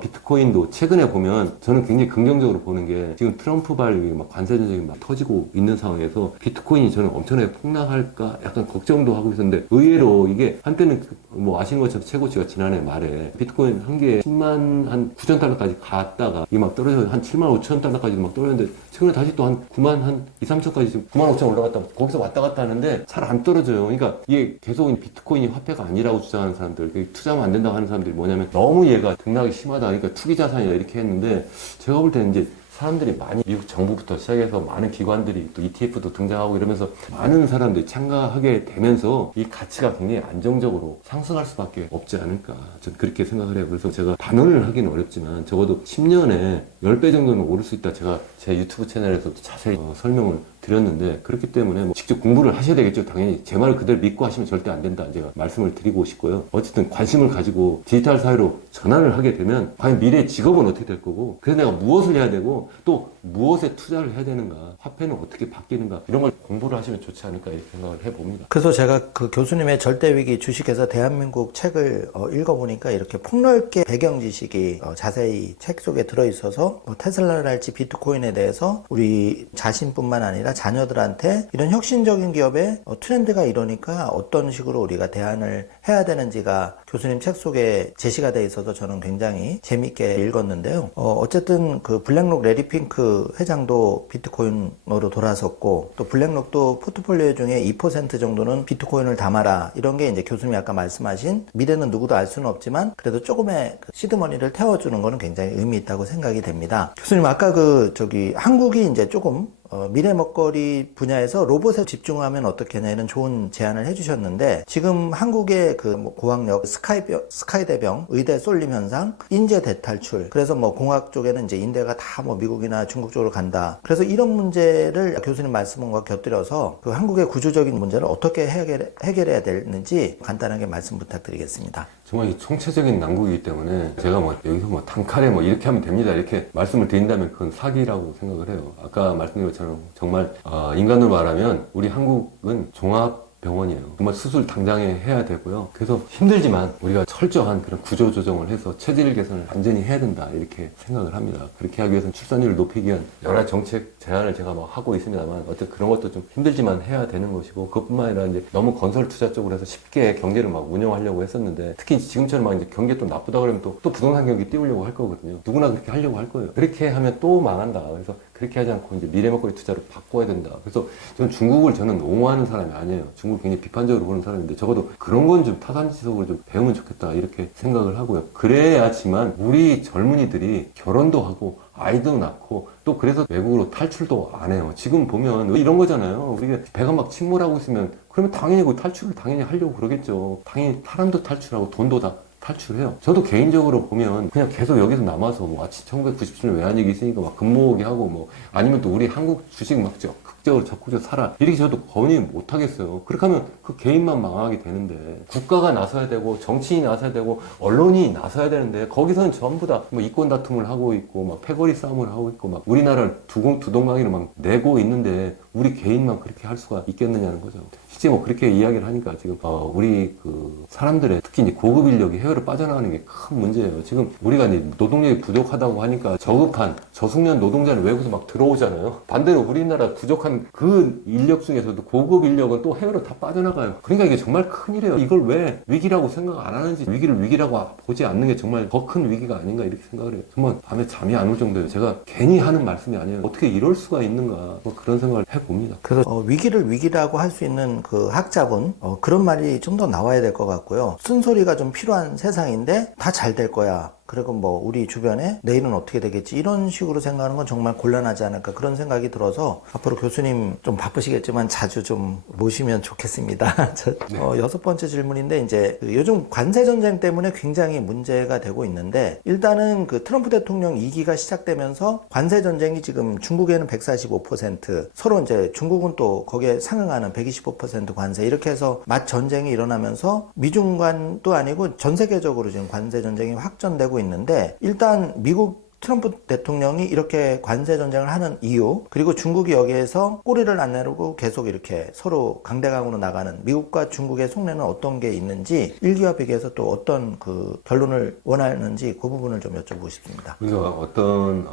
비트코인도 최근에 보면 저는 굉장히 긍정적으로 보는 게, 지금 트럼프 발이 막 관세 전쟁이 막 터지고 있는 상황에서 비트코인이 저는 엄청나게 폭락할까 약간 걱정도 하고 있었는데, 의외로 이게 한때는 뭐 아시는 것처럼 최고치가 지난해 말에 비트코인 한 개에 10만 한 9천 달러까지 갔다가 이게 막 떨어져서 한 7만 5천 달러까지 막 떨어졌는데, 최근에 다시 또 한 9만 한 2, 3천까지 지금 9만 5천 올라갔다 거기서 왔다 갔다 하는데 잘 안 떨어져요. 그러니까 이게 계속 비트코인이 화폐가 아니라고 주장하는 사람들, 투자하면 안 된다고 하는 사람들이 뭐냐면, 너무 얘가 등락이 심하다, 그러니까 투기 자산이다 이렇게 했는데, 제가 볼 때는 이제 사람들이 많이, 미국 정부부터 시작해서 많은 기관들이 또 ETF도 등장하고 이러면서 많은 사람들이 참가하게 되면서 이 가치가 굉장히 안정적으로 상승할 수밖에 없지 않을까, 저는 그렇게 생각을 해요. 그래서 제가 단언을 하기는 어렵지만 적어도 10년에 10배 정도는 오를 수 있다, 제가 제 유튜브 채널에서도 자세히 설명을 드렸는데, 그렇기 때문에 뭐 직접 공부를 하셔야 되겠죠. 당연히 제 말을 그대로 믿고 하시면 절대 안 된다, 제가 말씀을 드리고 싶고요. 어쨌든 관심을 가지고 디지털 사회로 전환을 하게 되면 과연 미래의 직업은 어떻게 될 거고, 그래서 내가 무엇을 해야 되고 또 무엇에 투자를 해야 되는가, 화폐는 어떻게 바뀌는가, 이런 걸 공부를 하시면 좋지 않을까 이렇게 생각을 해봅니다. 그래서 제가 그 교수님의 절대위기 주식에서 대한민국 책을 읽어보니까 이렇게 폭넓게 배경 지식이 자세히 책 속에 들어있어서, 뭐 테슬라랄지 비트코인에 대해서 우리 자신뿐만 아니라 자녀들한테 이런 혁신적인 기업의 트렌드가 이러니까 어떤 식으로 우리가 대안을 해야 되는지가 교수님 책 속에 제시가 돼 있어서 저는 굉장히 재밌게 읽었는데요. 어쨌든 그 블랙록 레리 핑크 회장도 비트코인으로 돌아섰고, 또 블랙록도 포트폴리오 중에 2% 정도는 비트코인을 담아라, 이런 게 이제 교수님이 아까 말씀하신, 미래는 누구도 알 수는 없지만 그래도 조금의 그 시드머니를 태워주는 거는 굉장히 의미 있다고 생각이 됩니다. 교수님 아까 한국이 이제 조금 미래 먹거리 분야에서 로봇에 집중하면 어떻겠냐, 이런 좋은 제안을 해주셨는데, 지금 한국의 뭐 고학력 스카이대병 의대 쏠림 현상, 인재 대탈출, 그래서 뭐 공학 쪽에는 이제 인대가 다 뭐 미국이나 중국 쪽으로 간다. 그래서 이런 문제를 교수님 말씀과 곁들여서 그 한국의 구조적인 문제를 어떻게 해결해야 되는지 간단하게 말씀 부탁드리겠습니다. 정말 이 총체적인 난국이기 때문에 제가 뭐 여기서 뭐 단칼에 뭐 이렇게 하면 됩니다 이렇게 말씀을 드린다면 그건 사기라고 생각을 해요. 아까 말씀드린 것처럼 정말 인간으로 말하면 우리 한국은 종합병원이에요. 정말 수술 당장에 해야 되고요. 그래서 힘들지만 우리가 철저한 그런 구조 조정을 해서 체질 개선을 완전히 해야 된다 이렇게 생각을 합니다. 그렇게 하기 위해서는 출산율을 높이기 위한 여러 가지 정책 제안을 제가 막 하고 있습니다만, 어쨌든 그런 것도 좀 힘들지만 해야 되는 것이고, 그것뿐만 아니라 이제 너무 건설 투자 쪽으로 해서 쉽게 경제를 막 운영하려고 했었는데, 특히 지금처럼 막 이제 경기 또 나쁘다 그러면 또 부동산 경기 띄우려고 할 거거든요. 누구나 그렇게 하려고 할 거예요. 그렇게 하면 또 망한다. 그래서 그렇게 하지 않고 이제 미래 먹거리 투자로 바꿔야 된다. 그래서 저는 옹호하는 사람이 아니에요. 중국을 굉장히 비판적으로 보는 사람인데, 적어도 그런 건 좀 타산지석으로 좀 배우면 좋겠다 이렇게 생각을 하고요. 그래야지만 우리 젊은이들이 결혼도 하고 아이도 낳고, 또 그래서 외국으로 탈출도 안 해요. 지금 보면 이런 거잖아요. 우리가 배가 막 침몰하고 있으면 그러면 당연히 그 탈출을 당연히 하려고 그러겠죠. 당연히 사람도 탈출하고 돈도 다 탈출해요. 저도 개인적으로 보면 그냥 계속 여기서 남아서 뭐 아침 1997년 외환위기 있으니까 막 근무하기 하고 뭐 아니면 또 우리 한국 주식 막 극적으로 적극적으로 살아 이렇게 저도 권유 못 하겠어요. 그렇게 하면 그 개인만 망하게 되는데 국가가 나서야 되고 정치인이 나서야 되고 언론이 나서야 되는데 거기서는 전부 다 뭐 이권 다툼을 하고 있고 막 패거리 싸움을 하고 있고 막 우리나라를 두동강이로 막 내고 있는데 우리 개인만 그렇게 할 수가 있겠느냐는 거죠. 실제 뭐 그렇게 이야기를 하니까 지금 우리 그 사람들의 특히 이제 고급 인력이 해외로 빠져나가는 게 큰 문제예요. 지금 우리가 이제 노동력이 부족하다고 하니까 저급한 저숙련 노동자는 외국에서 막 들어오잖아요. 반대로 우리나라 부족한 그 인력 중에서도 고급 인력은 또 해외로 다 빠져나가요. 그러니까 이게 정말 큰일이에요. 이걸 왜 위기라고 생각 안 하는지 위기를 위기라고 보지 않는 게 정말 더 큰 위기가 아닌가 이렇게 생각을 해요. 정말 밤에 잠이 안 올 정도예요. 제가 괜히 하는 말씀이 아니에요. 어떻게 이럴 수가 있는가 뭐 그런 생각을 해봅니다. 그래서 위기를 위기라고 할 수 있는 그 학자분 그런 말이 좀 더 나와야 될 것 같고요. 쓴소리가 좀 필요한 세상인데 다 잘 될 거야. 그리고 뭐 우리 주변에 내일은 어떻게 되겠지 이런 식으로 생각하는 건 정말 곤란하지 않을까 그런 생각이 들어서 앞으로 교수님 좀 바쁘시겠지만 자주 좀 모시면 좋겠습니다. 여섯 번째 질문인데 이제 요즘 관세 전쟁 때문에 굉장히 문제가 되고 있는데 일단은 그 트럼프 대통령 2기가 시작되면서 관세 전쟁이 지금 중국에는 145% 서로 이제 중국은 또 거기에 상응하는 125% 관세 이렇게 해서 맞 전쟁이 일어나면서 미중 간도 아니고 전 세계적으로 지금 관세 전쟁이 확전되고 있는데 일단 미국 트럼프 대통령이 이렇게 관세 전쟁을 하는 이유 그리고 중국이 여기에서 꼬리를 안 내리고 계속 이렇게 서로 강대강으로 나가는 미국과 중국의 속내는 어떤 게 있는지 1기와 비교해서 또 어떤 그 결론을 원하는지 그 부분을 좀 여쭤보고 싶습니다. 우리가 어떤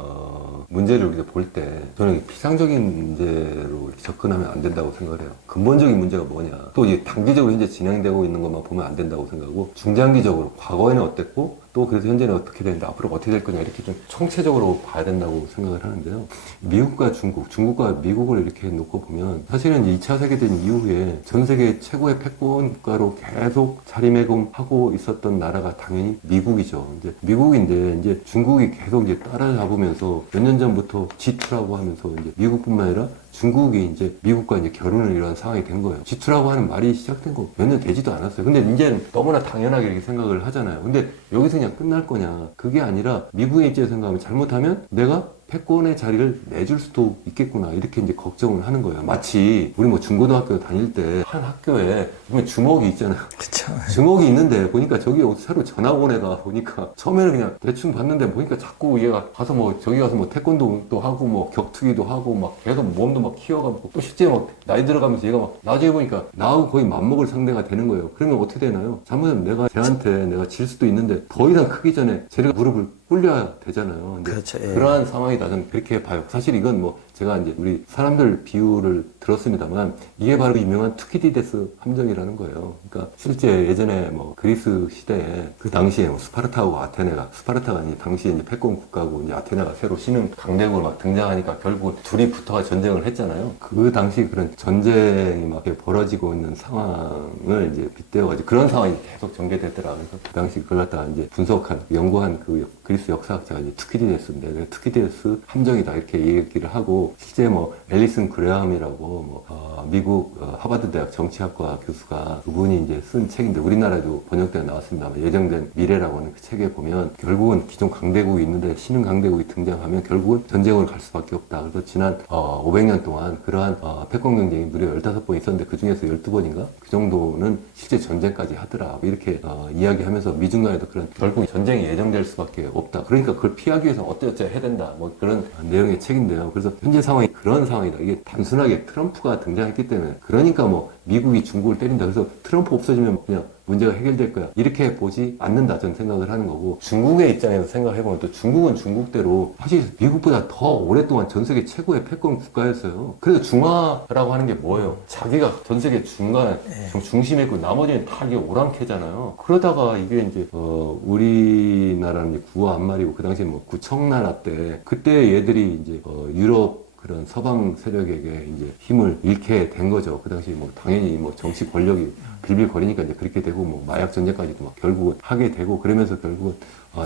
문제를 우리가 볼 때 저는 피상적인 문제로 이렇게 접근하면 안 된다고 생각을 해요. 근본적인 문제가 뭐냐 또 이제 단기적으로 현재 진행되고 있는 것만 보면 안 된다고 생각하고 중장기적으로 과거에는 어땠고 또 그래서 현재는 어떻게 되는데 앞으로 어떻게 될 거냐 이렇게 좀 총체적으로 봐야 된다고 생각을 하는데요. 미국과 중국과 미국을 이렇게 놓고 보면 사실은 이제 2차 세계대전 이후에 전 세계 최고의 패권 국가로 계속 자리매김하고 있었던 나라가 당연히 미국이죠. 이제 미국인데 이제 중국이 계속 이제 따라잡으면서 몇 년 전부터 G2라고 하면서 이제 미국뿐만 아니라 중국이 이제 미국과 이제 결혼을 이런 상황이 된 거예요. G2라고 하는 말이 시작된 거 몇 년 되지도 않았어요. 근데 이제는 너무나 당연하게 이렇게 생각을 하잖아요. 근데 여기서 그냥 끝날 거냐? 그게 아니라 미국의 입장에서 생각하면 잘못하면 내가 패권의 자리를 내줄 수도 있겠구나 이렇게 이제 걱정을 하는 거예요. 마치 우리 뭐 중고등학교 다닐 때 한 학교에 보면 주먹이 있잖아요. 그렇죠. 주먹이 있는데 보니까 저기 새로 전학 온 애가 보니까 처음에는 그냥 대충 봤는데 보니까 자꾸 얘가 가서 뭐 저기 가서 뭐 태권도도 하고 뭐 격투기도 하고 막 계속 몸도 막 키워가고 또 실제 막 나이 들어가면서 얘가 막 나중에 보니까 나하고 거의 맞먹을 상대가 되는 거예요. 그러면 어떻게 되나요? 잘못하면 내가 질 수도 있는데 더 이상 크기 전에 쟤가 무릎을 꿇려야 되잖아요. 근데 그렇죠. 예. 그러한 상황이다. 저는 그렇게 봐요. 사실 이건 뭐 제가 이제 우리 사람들 비유를 들었습니다만 이게 바로 유명한 투키디데스 함정이라는 거예요. 그러니까 실제 예전에 뭐 그리스 시대에 그 당시에 뭐 스파르타하고 아테네가 스파르타가 이제 당시에 이제 패권 국가고 이제 아테네가 새로 신흥 강대국으로 막 등장하니까 결국 둘이 붙어가 전쟁을 했잖아요. 그 당시 그런 전쟁이 막 이렇게 벌어지고 있는 상황을 이제 빗대어가지고 그런 상황이 계속 전개됐더라. 그래서 그 당시 그걸 갖다가 이제 분석한 연구한 그 그리스 역사학자가 이제 투키디데스인데 투키디데스 함정이다 이렇게 얘기를 하고 실제 뭐 앨리슨 그레함이라고 미국 하버드 대학 정치학과 교수가 그분이 이제 쓴 책인데 우리나라에도 번역되어 나왔습니다만 예정된 미래라고 하는 그 책에 보면 결국은 기존 강대국이 있는데 신흥 강대국이 등장하면 결국은 전쟁으로 갈 수밖에 없다. 그래서 지난 500년 동안 그러한 패권 경쟁이 무려 15번 있었는데 그 중에서 12번인가 그 정도는 실제 전쟁까지 하더라. 이렇게 이야기하면서 미중 간에도 그런 결국 전쟁이 예정될 수밖에 없다. 그러니까 그걸 피하기 위해서 어쩌고저쩌고 해야 된다. 뭐 그런 내용의 책인데요. 그래서 현재 상황이 그런 상황이다. 이게 단순하게 트럼프가 등장했기 때문에 그러니까 뭐 미국이 중국을 때린다. 그래서 트럼프 없어지면 그냥 문제가 해결될 거야. 이렇게 보지 않는다. 저는 생각을 하는 거고 중국의 입장에서 생각해보면 또 중국은 중국대로 사실 미국보다 더 오랫동안 전 세계 최고의 패권 국가였어요. 그래서 중화라고 하는 게 뭐예요? 자기가 전 세계 중심에 있고 나머지는 다 이게 오랑캐잖아요. 그러다가 이게 이제 우리나라는 이제 구호 안말이고 그 당시에 뭐 구청나라 때 그때 얘들이 이제 유럽 그런 서방 세력에게 이제 힘을 잃게 된 거죠. 그 당시 뭐 당연히 뭐 정치 권력이 빌빌거리니까 이제 그렇게 되고 뭐 마약 전쟁까지도 막 결국은 하게 되고 그러면서 결국은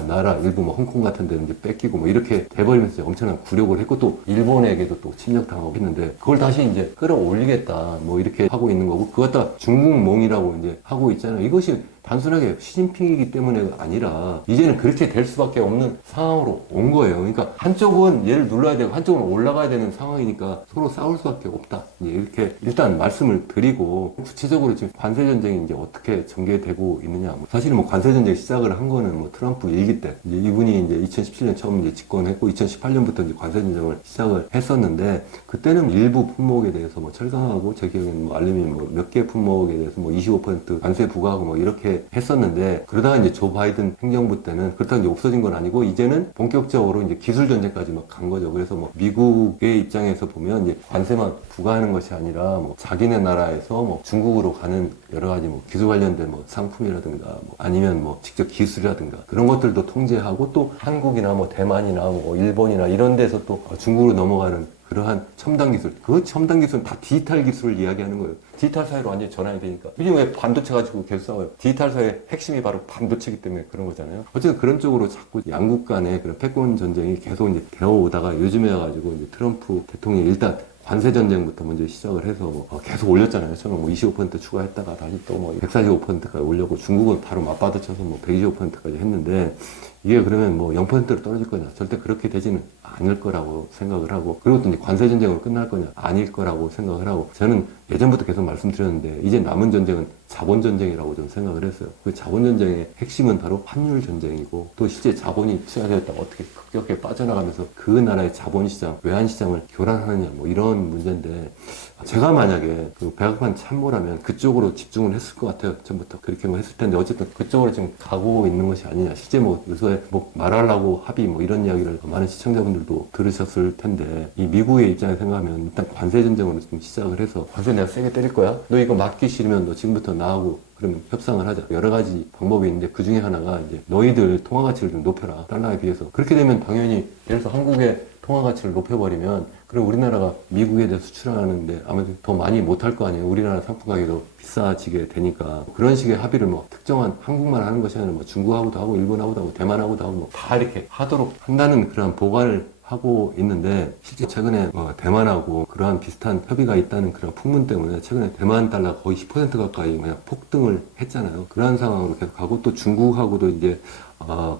나라 일부 뭐 홍콩 같은 데는 이제 뺏기고 뭐 이렇게 돼버리면서 이제 엄청난 굴욕을 했고 또 일본에게도 또 침략당하고 했는데 그걸 다시 이제 끌어올리겠다 뭐 이렇게 하고 있는 거고 그걸 갖다 중국몽이라고 이제 하고 있잖아요. 이것이 단순하게 시진핑이기 때문에가 아니라 이제는 그렇게 될 수밖에 없는 상황으로 온 거예요. 그러니까 한쪽은 얘를 눌러야 되고 한쪽은 올라가야 되는 상황이니까 서로 싸울 수밖에 없다. 이렇게 일단 말씀을 드리고, 구체적으로 지금 관세 전쟁이 이제 어떻게 전개되고 있느냐. 사실은 뭐 관세 전쟁 시작을 한 거는 뭐 트럼프 일기 때, 이제 이분이 이제 2017년 처음 이제 집권했고 2018년부터 이제 관세 전쟁을 시작을 했었는데, 그때는 일부 품목에 대해서 뭐 철강하고 제 기억에는 뭐 알루미늄 뭐 몇 개 품목에 대해서 뭐 25% 관세 부과하고 뭐 이렇게 했었는데, 그러다가 이제 조 바이든 행정부 때는 그렇다고 이제 없어진 건 아니고 이제는 본격적으로 이제 기술 전쟁까지 막 간 거죠. 그래서 뭐 미국의 입장에서 보면 이제 관세만 부과하는 것이 아니라 뭐 자기네 나라에서 뭐 중국으로 가는 여러 가지 뭐 기술 관련된 뭐 상품이라든가 뭐 아니면 뭐 직접 기술이라든가 그런 것들도 통제하고, 또 한국이나 뭐 대만이나 뭐 일본이나 이런 데서 또 중국으로 넘어가는 그러한 첨단 기술, 그 첨단 기술은 다 디지털 기술을 이야기하는 거예요. 디지털 사회로 완전히 전환이 되니까. 요즘 왜 반도체 가지고 계속 싸워요? 디지털 사회의 핵심이 바로 반도체이기 때문에 그런 거잖아요. 어쨌든 그런 쪽으로 자꾸 양국 간의 그런 패권 전쟁이 계속 이제 되어오다가 요즘에 와가지고 이제 트럼프 대통령이 일단 관세 전쟁부터 먼저 시작을 해서 뭐 계속 올렸잖아요. 처음에 뭐 25% 추가했다가 다시 또 뭐 145%까지 올렸고, 중국은 바로 맞받아쳐서 뭐 125%까지 했는데, 이게 그러면 뭐 0%로 떨어질 거냐? 절대 그렇게 되지는 않을 거라고 생각을 하고, 그리고 또 이제 관세 전쟁으로 끝날 거냐? 아닐 거라고 생각을 하고, 저는 예전부터 계속 말씀드렸는데 이제 남은 전쟁은 자본 전쟁이라고 저는 생각을 했어요. 그 자본 전쟁의 핵심은 바로 환율 전쟁이고, 또 실제 자본이 취하되었다가 어떻게 급격하게 빠져나가면서 그 나라의 자본 시장, 외환 시장을 교란하느냐, 뭐 이런 문제인데, 제가 만약에 그 백악관 참모라면 그쪽으로 집중을 했을 것 같아요. 처음부터 그렇게 뭐 했을 텐데, 어쨌든 그쪽으로 지금 가고 있는 것이 아니냐. 실제 뭐 요새 뭐 말하려고 합의 뭐 이런 이야기를 많은 시청자분들도 들으셨을 텐데, 이 미국의 입장에 생각하면 일단 관세 전쟁으로 좀 시작을 해서, 관세 내가 세게 때릴 거야? 너 이거 맡기 싫으면 너 지금부터 나하고 그럼 협상을 하자. 여러 가지 방법이 있는데 그 중에 하나가 이제 너희들 통화 가치를 좀 높여라. 달러에 비해서. 그렇게 되면 당연히 예를 들어서 한국의 통화 가치를 높여버리면, 그럼 우리나라가 미국에 대해 수출하는데 아무래도 더 많이 못할 거 아니에요. 우리나라 상품 가격도 비싸지게 되니까. 그런 식의 합의를 뭐 특정한 한국만 하는 것이 아니라 뭐 중국하고도 하고 일본하고도 하고 대만하고도 하고 뭐 다 이렇게 하도록 한다는 그런 보관을 하고 있는데, 실제 최근에 대만하고 그러한 비슷한 협의가 있다는 그런 풍문 때문에 최근에 대만 달러 거의 10% 가까이 그냥 폭등을 했잖아요. 그러한 상황으로 계속 가고, 또 중국하고도 이제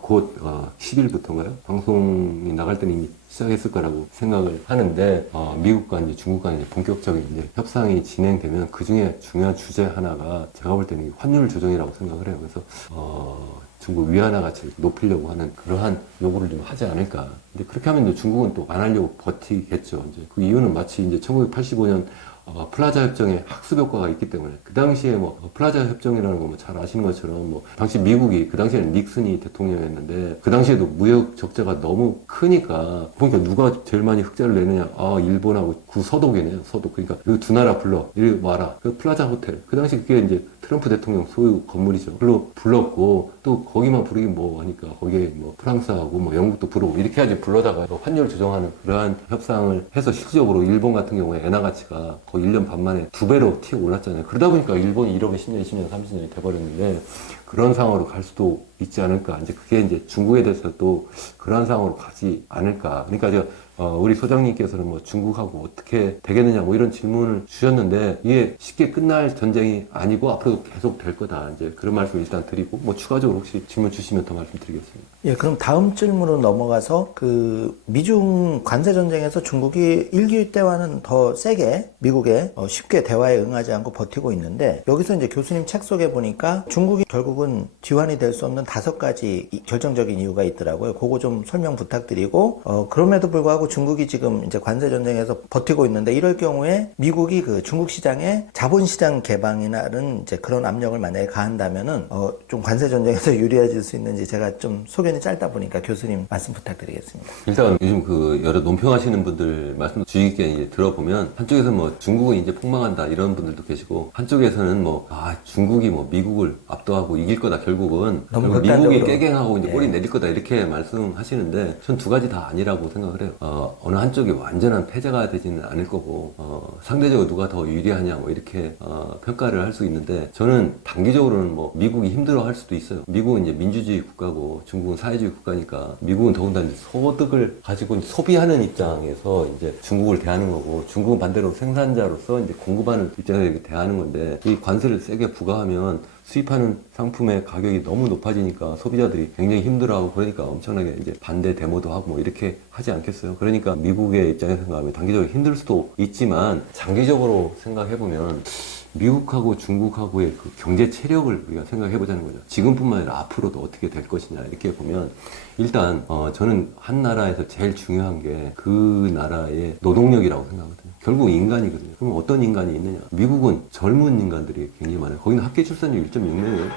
곧 10일부터인가요? 방송이 나갈 때는 이미 시작했을 거라고 생각을 하는데, 미국과 이제 중국과 이제 본격적인 이제 협상이 진행되면 그 중에 중요한 주제 하나가 제가 볼 때는 환율 조정이라고 생각을 해요. 그래서 중국 위안화 가치를 높이려고 하는 그러한 요구를 좀 하지 않을까. 근데 그렇게 하면 이제 중국은 또 안 하려고 버티겠죠. 이제 그 이유는 마치 이제 1985년 플라자 협정에 학습 효과가 있기 때문에, 그 당시에 뭐 플라자 협정이라는 거 뭐 잘 아시는 것처럼 뭐 당시 미국이, 그 당시에는 닉슨이 대통령이었는데 그 당시에도 무역 적자가 너무 크니까 보니까 누가 제일 많이 흑자를 내느냐? 일본하고 구 서독이네요. 서독. 그러니까 그 두 나라 불러 이리 와라. 그 플라자 호텔. 그 당시 그게 이제 트럼프 대통령 소유 건물이죠. 그걸로 불렀고, 또 거기만 부르긴 뭐 하니까 거기에 뭐 프랑스하고 뭐 영국도 부르고 이렇게 해야지 불러다가 환율 조정하는 그러한 협상을 해서, 실질적으로 일본 같은 경우에 엔화 가치가 거의 1년 반 만에 2배로 튀어 올랐잖아요. 그러다 보니까 일본이 이렇게 10년, 20년, 30년이 돼버렸는데, 그런 상황으로 갈 수도 있지 않을까. 이제 그게 이제 중국에 대해서도 그런 상황으로 가지 않을까. 그러니까 제가 우리 소장님께서는 뭐 중국하고 어떻게 되겠느냐 뭐 이런 질문을 주셨는데, 이게 쉽게 끝날 전쟁이 아니고 앞으로도 계속 될 거다. 이제 그런 말씀을 일단 드리고, 뭐 추가적으로 혹시 질문 주시면 더 말씀드리겠습니다. 예, 그럼 다음 질문으로 넘어가서 그 미중 관세 전쟁에서 중국이 1기 때와는 더 세게 미국에 쉽게 대화에 응하지 않고 버티고 있는데, 여기서 이제 교수님 책 속에 보니까 중국이 결국은 지환이 될 수 없는 5가지 결정적인 이유가 있더라고요. 그거 좀 설명 부탁드리고, 그럼에도 불구하고 중국이 지금 이제 관세 전쟁에서 버티고 있는데, 이럴 경우에 미국이 그 중국 시장에 자본시장 개방이나는 이제 그런 압력을 만약에 가한다면은 좀 관세 전쟁에서 유리해질 수 있는지, 제가 좀 소견이 짧다 보니까 교수님 말씀 부탁드리겠습니다. 일단 요즘 그 여러 논평하시는 분들 말씀 주의 깊게 이제 들어보면, 한쪽에서 뭐 중국은 이제 폭망한다 이런 분들도 계시고, 한쪽에서는 뭐 중국이 뭐 미국을 압도하고 이길 거다, 결국은 미국이 깨갱하고 이제 꼬리 내릴 거다 이렇게 말씀하시는데, 전 두 가지 다 아니라고 생각을 해요. 어느 한쪽이 완전한 패자가 되지는 않을 거고, 상대적으로 누가 더 유리하냐 뭐 이렇게 평가를 할 수 있는데, 저는 단기적으로는 뭐 미국이 힘들어 할 수도 있어요. 미국은 이제 민주주의 국가고 중국은 사회주의 국가니까, 미국은 더군다나 소득을 가지고 이제 소비하는 입장에서 이제 중국을 대하는 거고, 중국은 반대로 생산자로서 이제 공급하는 입장에서 이렇게 대하는 건데, 이 관세를 세게 부과하면 수입하는 상품의 가격이 너무 높아지니까 소비자들이 굉장히 힘들어하고 그러니까 엄청나게 이제 반대 데모도 하고 뭐 이렇게 하지 않겠어요? 그러니까 미국의 입장에서 생각하면 단기적으로 힘들 수도 있지만 장기적으로 생각해보면 미국하고 중국하고의 그 경제 체력을 우리가 생각해 보자는 거죠. 지금뿐만 아니라 앞으로도 어떻게 될 것이냐 이렇게 보면 일단 저는 한 나라에서 제일 중요한 게 그 나라의 노동력이라고 생각하거든요. 결국 인간이거든요. 그럼 어떤 인간이 있느냐? 미국은 젊은 인간들이 굉장히 많아요. 거기는 합계 출산율 1.6명이에요.